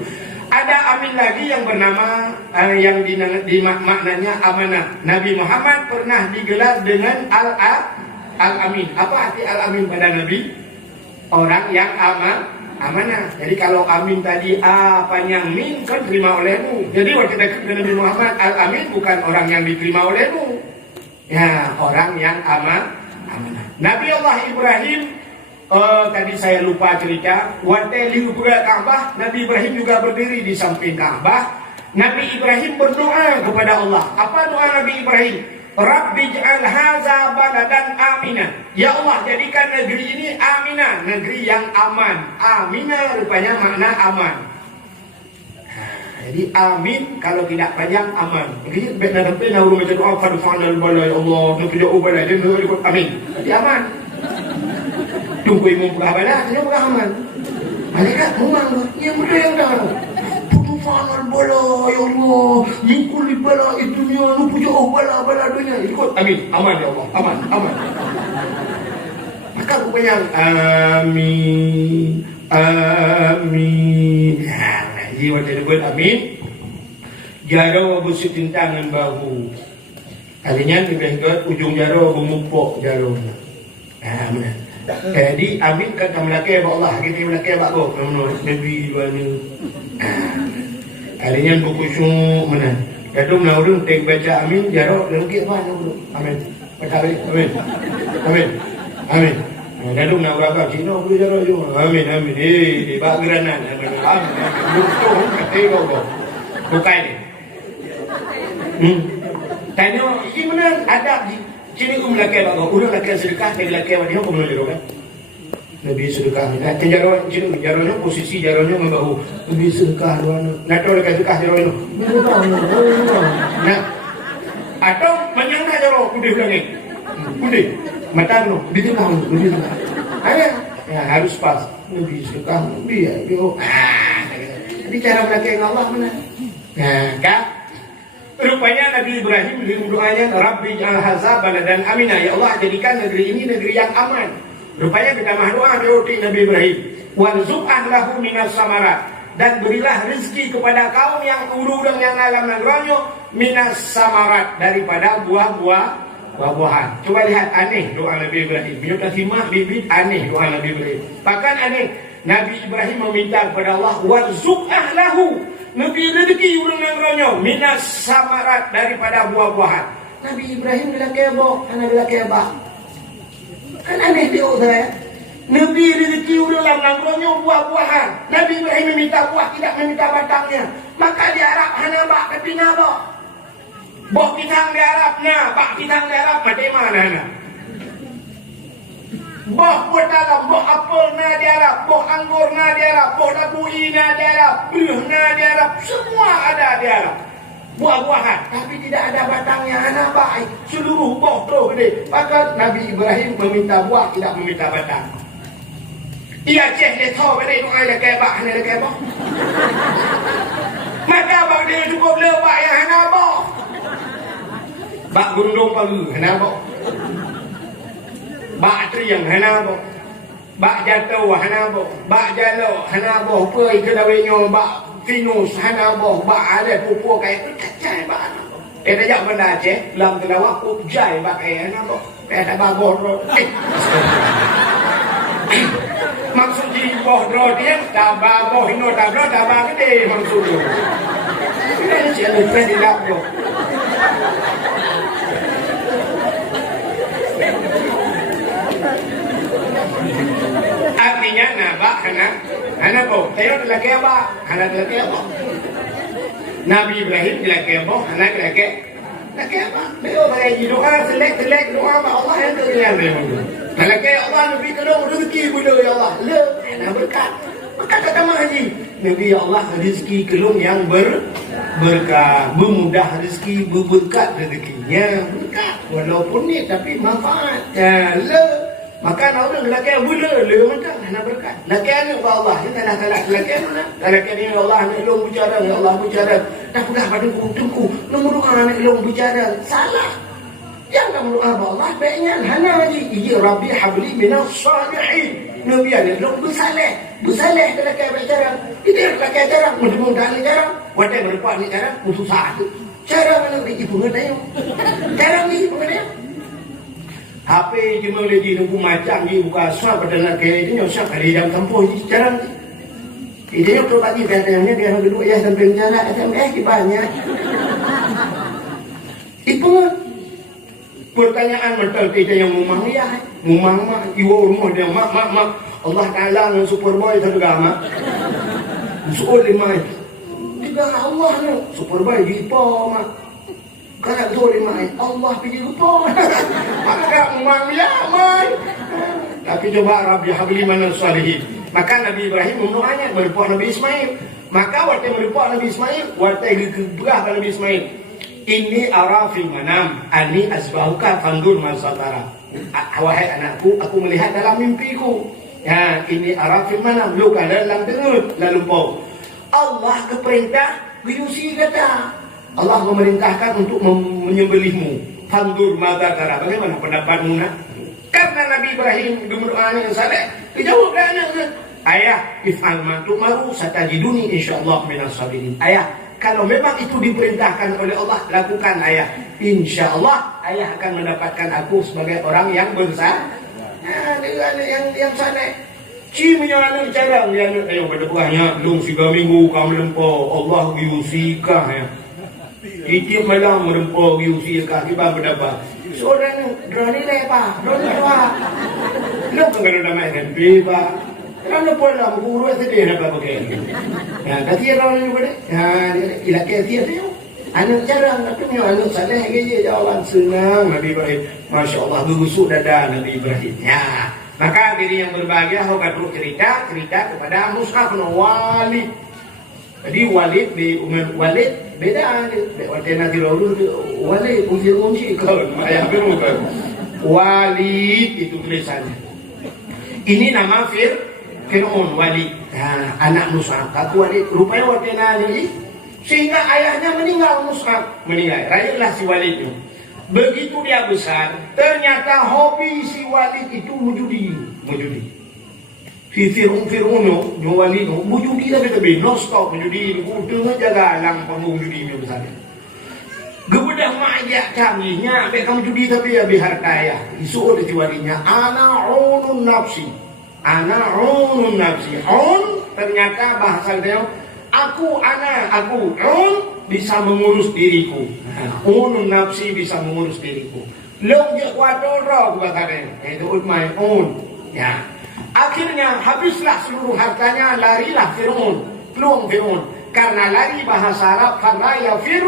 Ada amin lagi yang bernama yang maknanya amanah. Nabi Muhammad pernah digelar dengan al-amin. Apa arti al-amin pada Nabi? Orang yang amanah. Jadi kalau amin tadi panjang min kan terima olehmu. Jadi waktu dekat dengan Nabi Muhammad, al-amin bukan orang yang diterima olehmu. Ya, orang yang amanah. Nabi Allah Ibrahim, tadi saya lupa cerita. Waktu di Ka'bah, Nabi Ibrahim juga berdiri di samping Ka'bah. Nabi Ibrahim berdoa kepada Allah. Apa doa Nabi Ibrahim? Rabbi ja'al haza baladan aminah. Ya Allah, jadikan negeri ini aminah, negeri yang aman. Aminah rupanya makna aman. Jadi amin kalau tidak panjang aman. Jadi benar-benar urus macam doa fadfa'nal bala ya Allah, nak jauh bala dia ikut amin. Jadi aman. Tunggu imam bala, dia bukan aman. Malaikat memang yang betul yang dah. Fadfa'nal bala ya Allah, yingkul bala dunia, nu jauh bala dunia. Ikut amin. Aman ya Allah, aman. Maka rupanya amin. Jiwa tersebut amin. Jaro busuk tintangan bahu. Artinya juga ujung jaro bumupok jaro. Amin. Jadi amin kata melaki Allah, kita melaki bago. Nabi wani. Artinya buku semua mana. Kata menurun tek baca amin jaro lagi mana dulu. Amin. Amin. Dadung nak berapa? Cina boleh jarak juga. Amin. Di bageranan. Amin. Betul. Kata kau. Bukan ni. Tanya, ini mana adab Cini laki bago, udah laki sedekah, dari laki awak dia pun boleh kan? Nabi sedekah ni. Nah, jaronya posisi jaronya membahu. Nabi sedekah doang. Nak tahu laki sedekah jaronya. Nah, atau menyangka jaro, udah bilang ni, udah mata no, di tengah. Ayah, ya harus pas. Nabi sedekah, Nabi ya, yo. Jadi cara melaki Allah mana? Nah, kak. Rupanya Nabi Ibrahim dalam doanya, Rabbi ja'al hadza baladan aminah. Ya Allah, jadikan negeri ini negeri yang aman. Rupanya kita doa Nabi Ibrahim. Warzuq ahlahu minas samarat. Dan berilah rezeki kepada kaum yang urudang yang alam negronyo minas samarat, daripada buah-buahan. Coba lihat aneh doa Nabi Ibrahim. Kita simak bibit aneh doa Nabi Ibrahim. Bahkan aneh, Nabi Ibrahim meminta kepada Allah, warzuq ahlahu, memberi rezeki urang negronyo minas samarat, daripada buah-buahan. Nabi Ibrahim bila kebo, anak bila keba. Kan aneh dia ya. Nabi rezeki ulang langronyo buah-buahan. Nabi Ibrahim meminta buah, tidak meminta batangnya. Maka diharap hana bak kepina bak. Bok pisang diharapnya, bak pisang diharap mati mana hana. Bok buah dalam, bok apel na diharap, bok anggur na diharap, bok dabui na diharap, buah na diharap, semua ada diharap. Buah-buahan, tapi tidak ada batangnya, hana baik. Seluruh buah terus gede. Maka Nabi Ibrahim meminta buah, tidak meminta batang. Ia cek dia tahu gede, doa dia kaya bak, hana dia kaya bak. Maka bak dia cukup lebak yang hana bak. Bak gundung pagi, hana bak. Bak triang, hana bak. Bak jatuh, hana bak. Bak jalo, hana bak. Pui ke dawinyo, bak Finus, hana boh, bak ada pupuk kayak itu kacai bak. Dia tak benda je, lam telawak pupuk jai bak kayak hana boh. Dia tak baboh roh. Maksud di boh roh dia, tak baboh, ino tak roh, tak bak gede maksud tu. Dia je lebih tidak boh. Artinya nabak hana boh. Tayo lagi apa? Hana lagi apa? Nabi Ibrahim lagi apa? Hana lagi apa? Tayo lagi doa selek doa sama Allah yang terlihat memang. Lagi Allah Nabi kedua rezeki boleh ya Allah. Le, hana berkat. Maka kata Haji, Nabi Allah rezeki kelung yang berkah, bermudah rezeki, berberkat rezekinya, berkat. Walaupun ni tapi manfaat. Ya, le. Maka orang lelaki bula le macam nak berkat. Lelaki ni Allah, kita nak lelaki mana? Lelaki ni Allah nak ilmu bicara, ya Allah bicara. Dah pegang pada tungku, nombor doa nak ilmu bicara. Salah. Yang nombor doa Allah baiknya hana lagi. Ya Rabbi habli minas salihin. Nabi ada ilmu bersaleh lelaki bicara. Kita lelaki bicara, mesti dah bicara. Wadai berbuat ni cara, susah tu. Cara mana lagi pengenai? Cara ni pengenai? HP cuma lagi nunggu macam ni buka suap pada nak kaya itu nyosap kali dalam kampung ni jarang. Dia tu bagi katanya dia nak duduk ya sampai jalan SMS di banyak. Itu pertanyaan betul kita yang ngomong ya, ngomong mak iwo rumah dia mak Allah Taala dengan superboy satu agama. Soal lima juga Allah ni superboy di po mak. Kalau tu lima Allah pergi lupa. Maka memang ya mai. Tapi coba Rabbi habli minas salihin. Maka Nabi Ibrahim mendoanya berupa Nabi Ismail. Maka waktu berupa Nabi Ismail, waktu gebrah Nabi Ismail. Ini arafil manam, ani asbahuka fandur masatara. Wahai anakku, aku melihat dalam mimpiku. Ya, ini arafil manam, lu dalam tenut lalu pau. Allah keperintah, biusi kata. Allah memerintahkan untuk menyembelihmu. Fandur masatara. Bagaimana pendapatmu nak? Karena Nabi Ibrahim berdoanya yang saleh, dijawab anaknya. Ayah, if'al ma tu'maru satajiduni insyaallah minas sabirin. Ayah, kalau memang itu diperintahkan oleh Allah, lakukan ayah. InsyaAllah ayah akan mendapatkan aku sebagai orang yang bersalah. Yang saleh. Cimanya anak carang dia anak ayo pada buahnya belum 3 minggu kamu lempau Allah yusikah ya. Itu malam merempau yusikah kita berdapat. Seorang drone lepa, drone tua. Lo pengen nama MP pak. Kerana pola guru sedih nak pakai. Ya, tadi orang ni boleh. Ya, ilakai dia tu. Anak jarang, tapi punya anak saleh gaya jalan senang Nabi Ibrahim. Masya Allah, gugusuk dada Nabi Ibrahim. Ya, maka diri yang berbahagia, aku cerita kepada Mus'ab bin Walid. Jadi Walid di Umar Walid beda ni. Waktu nanti lalu Walid unci kau, ayah biru kan. Walid itu tulisannya. Ini nama Fir'aun Walid. Nah, anak Mus'ab. Aku Walid. Rupanya waktu nanti sehingga ayahnya meninggal, Mus'ab meninggal. Rayalah si Walid itu. Begitu dia besar, ternyata hobi si Walid itu mujudi. Fir'aun no Walid no mujudi tapi non stop mujudi. Udah jaga lang pemujudi itu besar. Gebedah majak canggihnya, kamu judi tapi ya bihar kaya. Isu oleh si Walidnya, ana unun nafsi. Un ternyata bahasa dia aku, un bisa mengurus diriku. Un nafsi bisa mengurus diriku. Long je kuatoro katanya. Itu my own. Ya. Akhirnya habislah seluruh hartanya, larilah Fir'aun. Keluar Fir'aun. Karena lari bahasa Arab, karena ya fir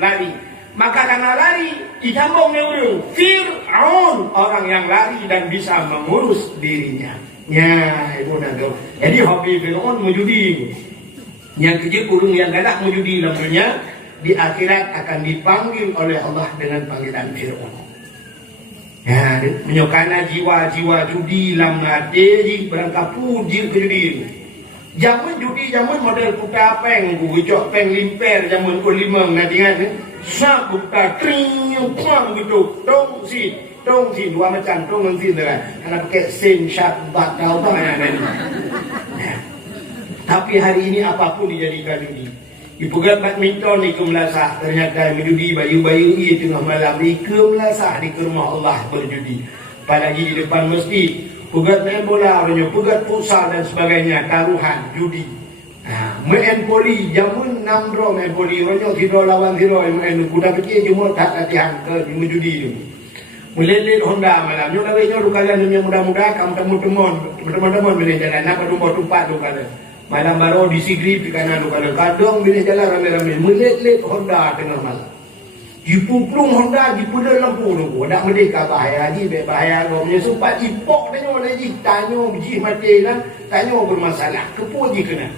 lari. Maka karena lari ditambung dengan Fir'aun, orang yang lari dan bisa mengurus dirinya. Ya, ibu nanti. Jadi hobi Fir'aun menjudi. Yang kecil kurung yang galak menjudi lamanya di akhirat akan dipanggil oleh Allah dengan panggilan Fir'aun. Ya, menyokana jiwa-jiwa judi lam ngade berangkat puji ke judi. Zaman judi zaman model putar peng, gucok peng limper zaman ko 5 nanti kan. Sa putar tring pang gitu. Tong si dua macam tong nanti dah. Anak pakai sen syak bat kau banyak ni. Tapi hari ini apapun dijadikan judi. Dipegang badminton di kemelasah, ternyata menjudi bayu-bayu di tengah malam di kemelasah di rumah Allah berjudi. Apalagi di depan masjid, pegat main bola, pegat futsal dan sebagainya, taruhan judi. Main poli, jamun 6 draw main poli, orang tidak lawan tidak, main kuda kecil cuma tak latihan ke menjudi itu. Melihat Honda malam, nyoba kalian yang muda-muda, kamu teman-teman boleh jalan, apa rumah tempat tu kalian. Malam baru di Sigri di kanan tu kalian, kadang boleh jalan rame-rame, melihat Honda tengah malam. Jipuplung Honda, jipulur lampu tu, nak merdeka bahaya je, bahaya kau punya sempat jipok tanya lagi, tanya biji mati lah, tanya bermasalah, kepu je kena.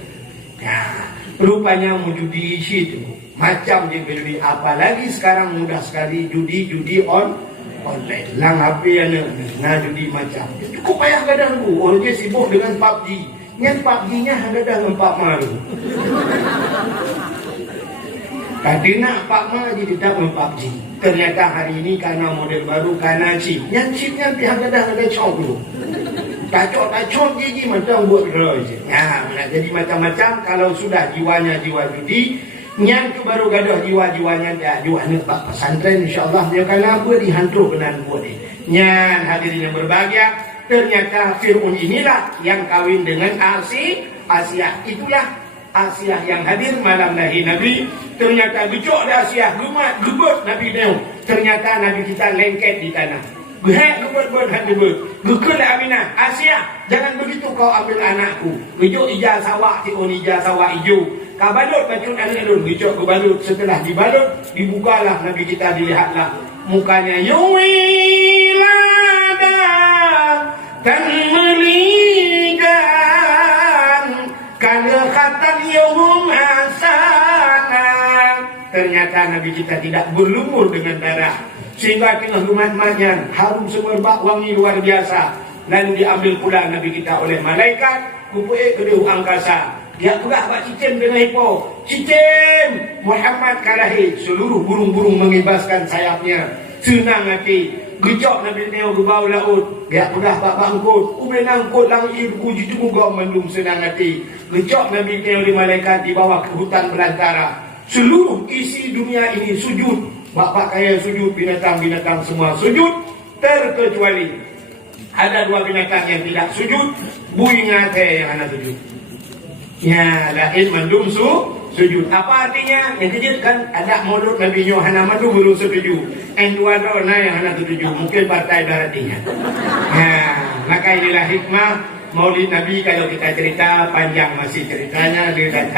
Rupanya menjudi situ, macam je judi, apalagi sekarang mudah sekali judi online. Lang HP yang nak judi macam. Cukup payah kadang tu. Orang je sibuk dengan PUBG. Yang PUBG-nya ada dengan Pak Maru. Tadi nak Pak Maru jadi tidak dengan PUBG. Ternyata hari ini karena model baru, karena chip. Yang chipnya pihak kadang ada cok tu. Kacok gigi macam buat roy je. Ya, jadi macam-macam. Kalau sudah jiwanya jiwa judi, yang tu baru gaduh jiwa-jiwanya dia jiwanya pak pesantren insya-Allah dia kena apa dihantu benar buat dia. Nyan hadirin yang berbahagia, ternyata Fir'aun inilah yang kawin dengan Asia. Itulah Asia yang hadir malam lahir Nabi. Ternyata becok dah Asia, gebut Nabi Nuh. Ternyata Nabi kita lengket di tanah. Gebut hadibut. Gekul Aminah, Asia, jangan begitu kau ambil anakku. Becok ijazah sawak, ijazah sawak hijau. Kabalut bacun alun-alun, gicok ke balut. Setelah dibalut, dibukalah Nabi kita, dilihatlah mukanya yuwilada dan meligan kalahatan yawum asana. Ternyata Nabi kita tidak berlumur dengan darah, sehingga tengah lumat-matnya harum semerbak wangi luar biasa. Lalu diambil pula Nabi kita oleh malaikat, kupuik ke angkasa. Dia pula buat cicim dengan hipo. Cicim Muhammad kalahi. Seluruh burung-burung mengibaskan sayapnya. Senang hati. Gecok Nabi Neo ke bawah laut. Dia pula buat bangkut. Ubin angkut langit puji juga mendung senang hati. Gecok Nabi Neo di malaikat di bawah ke hutan belantara. Seluruh isi dunia ini sujud. Bapak kaya sujud, binatang-binatang semua sujud. Terkecuali ada 2 binatang yang tidak sujud. Buing ngate yang anak sujud. Ya, lahir mandum sujud. Apa artinya? Yang kecil kan ada mulut Nabi Yohana madu belum setuju. Dua dona yang anak setuju. Mungkin partai daratinya. Maka inilah hikmah Maulid Nabi. Kalau kita cerita panjang masih ceritanya, dilihat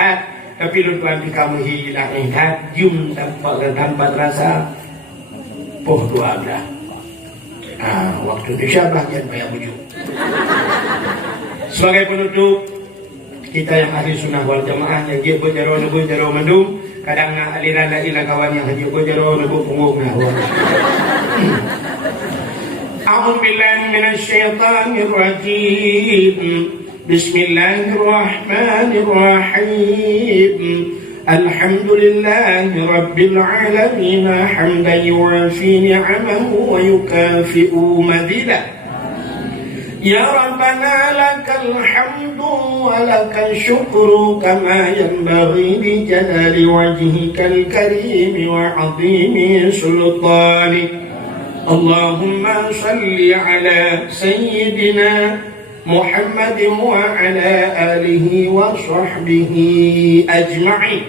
tapi lu tuan di kamu hilang hajum tanpa terasa dua dah. Waktu Indonesia bagian payah bujuk. Sebagai penutup, kita yang ahli sunnah wal jamaah yang dia berjaro mendung, kadang aliran ilah kawan yang hanya berjaro punggung A'udzu billahi minasy syaithanir rajim. Bismillahirrahmanirrahim. Alhamdulillahi rabbil alamin hamdan yuwafi ni'amahu wa yukafi'u madidah. Ya Rabbana lakal hamdu wa lakal syukru kama yanbaghi li jalali wajhikal karim wa 'azimi sultanik. Allahumma salli ala sayyidina Muhammadin wa ala alihi wa sahbihi ajma'in.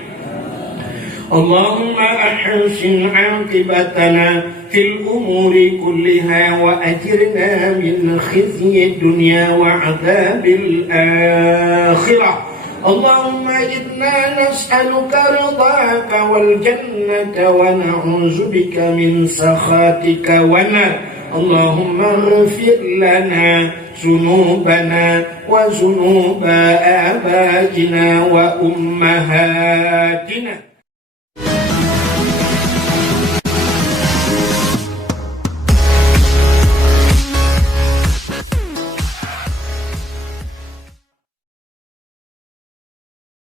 Allahumma ahsin 'aqibatana fil umuri kulliha wa ajirna min khizyi dunya wa 'adzabil akhirah. Allahumma inna nas'aluka ridhaka wal jannata wa na'udzu bika min sakhatika wan nar. Allahumma ighfir lana dhunubana wa dhunuba abaina wa ummahatina.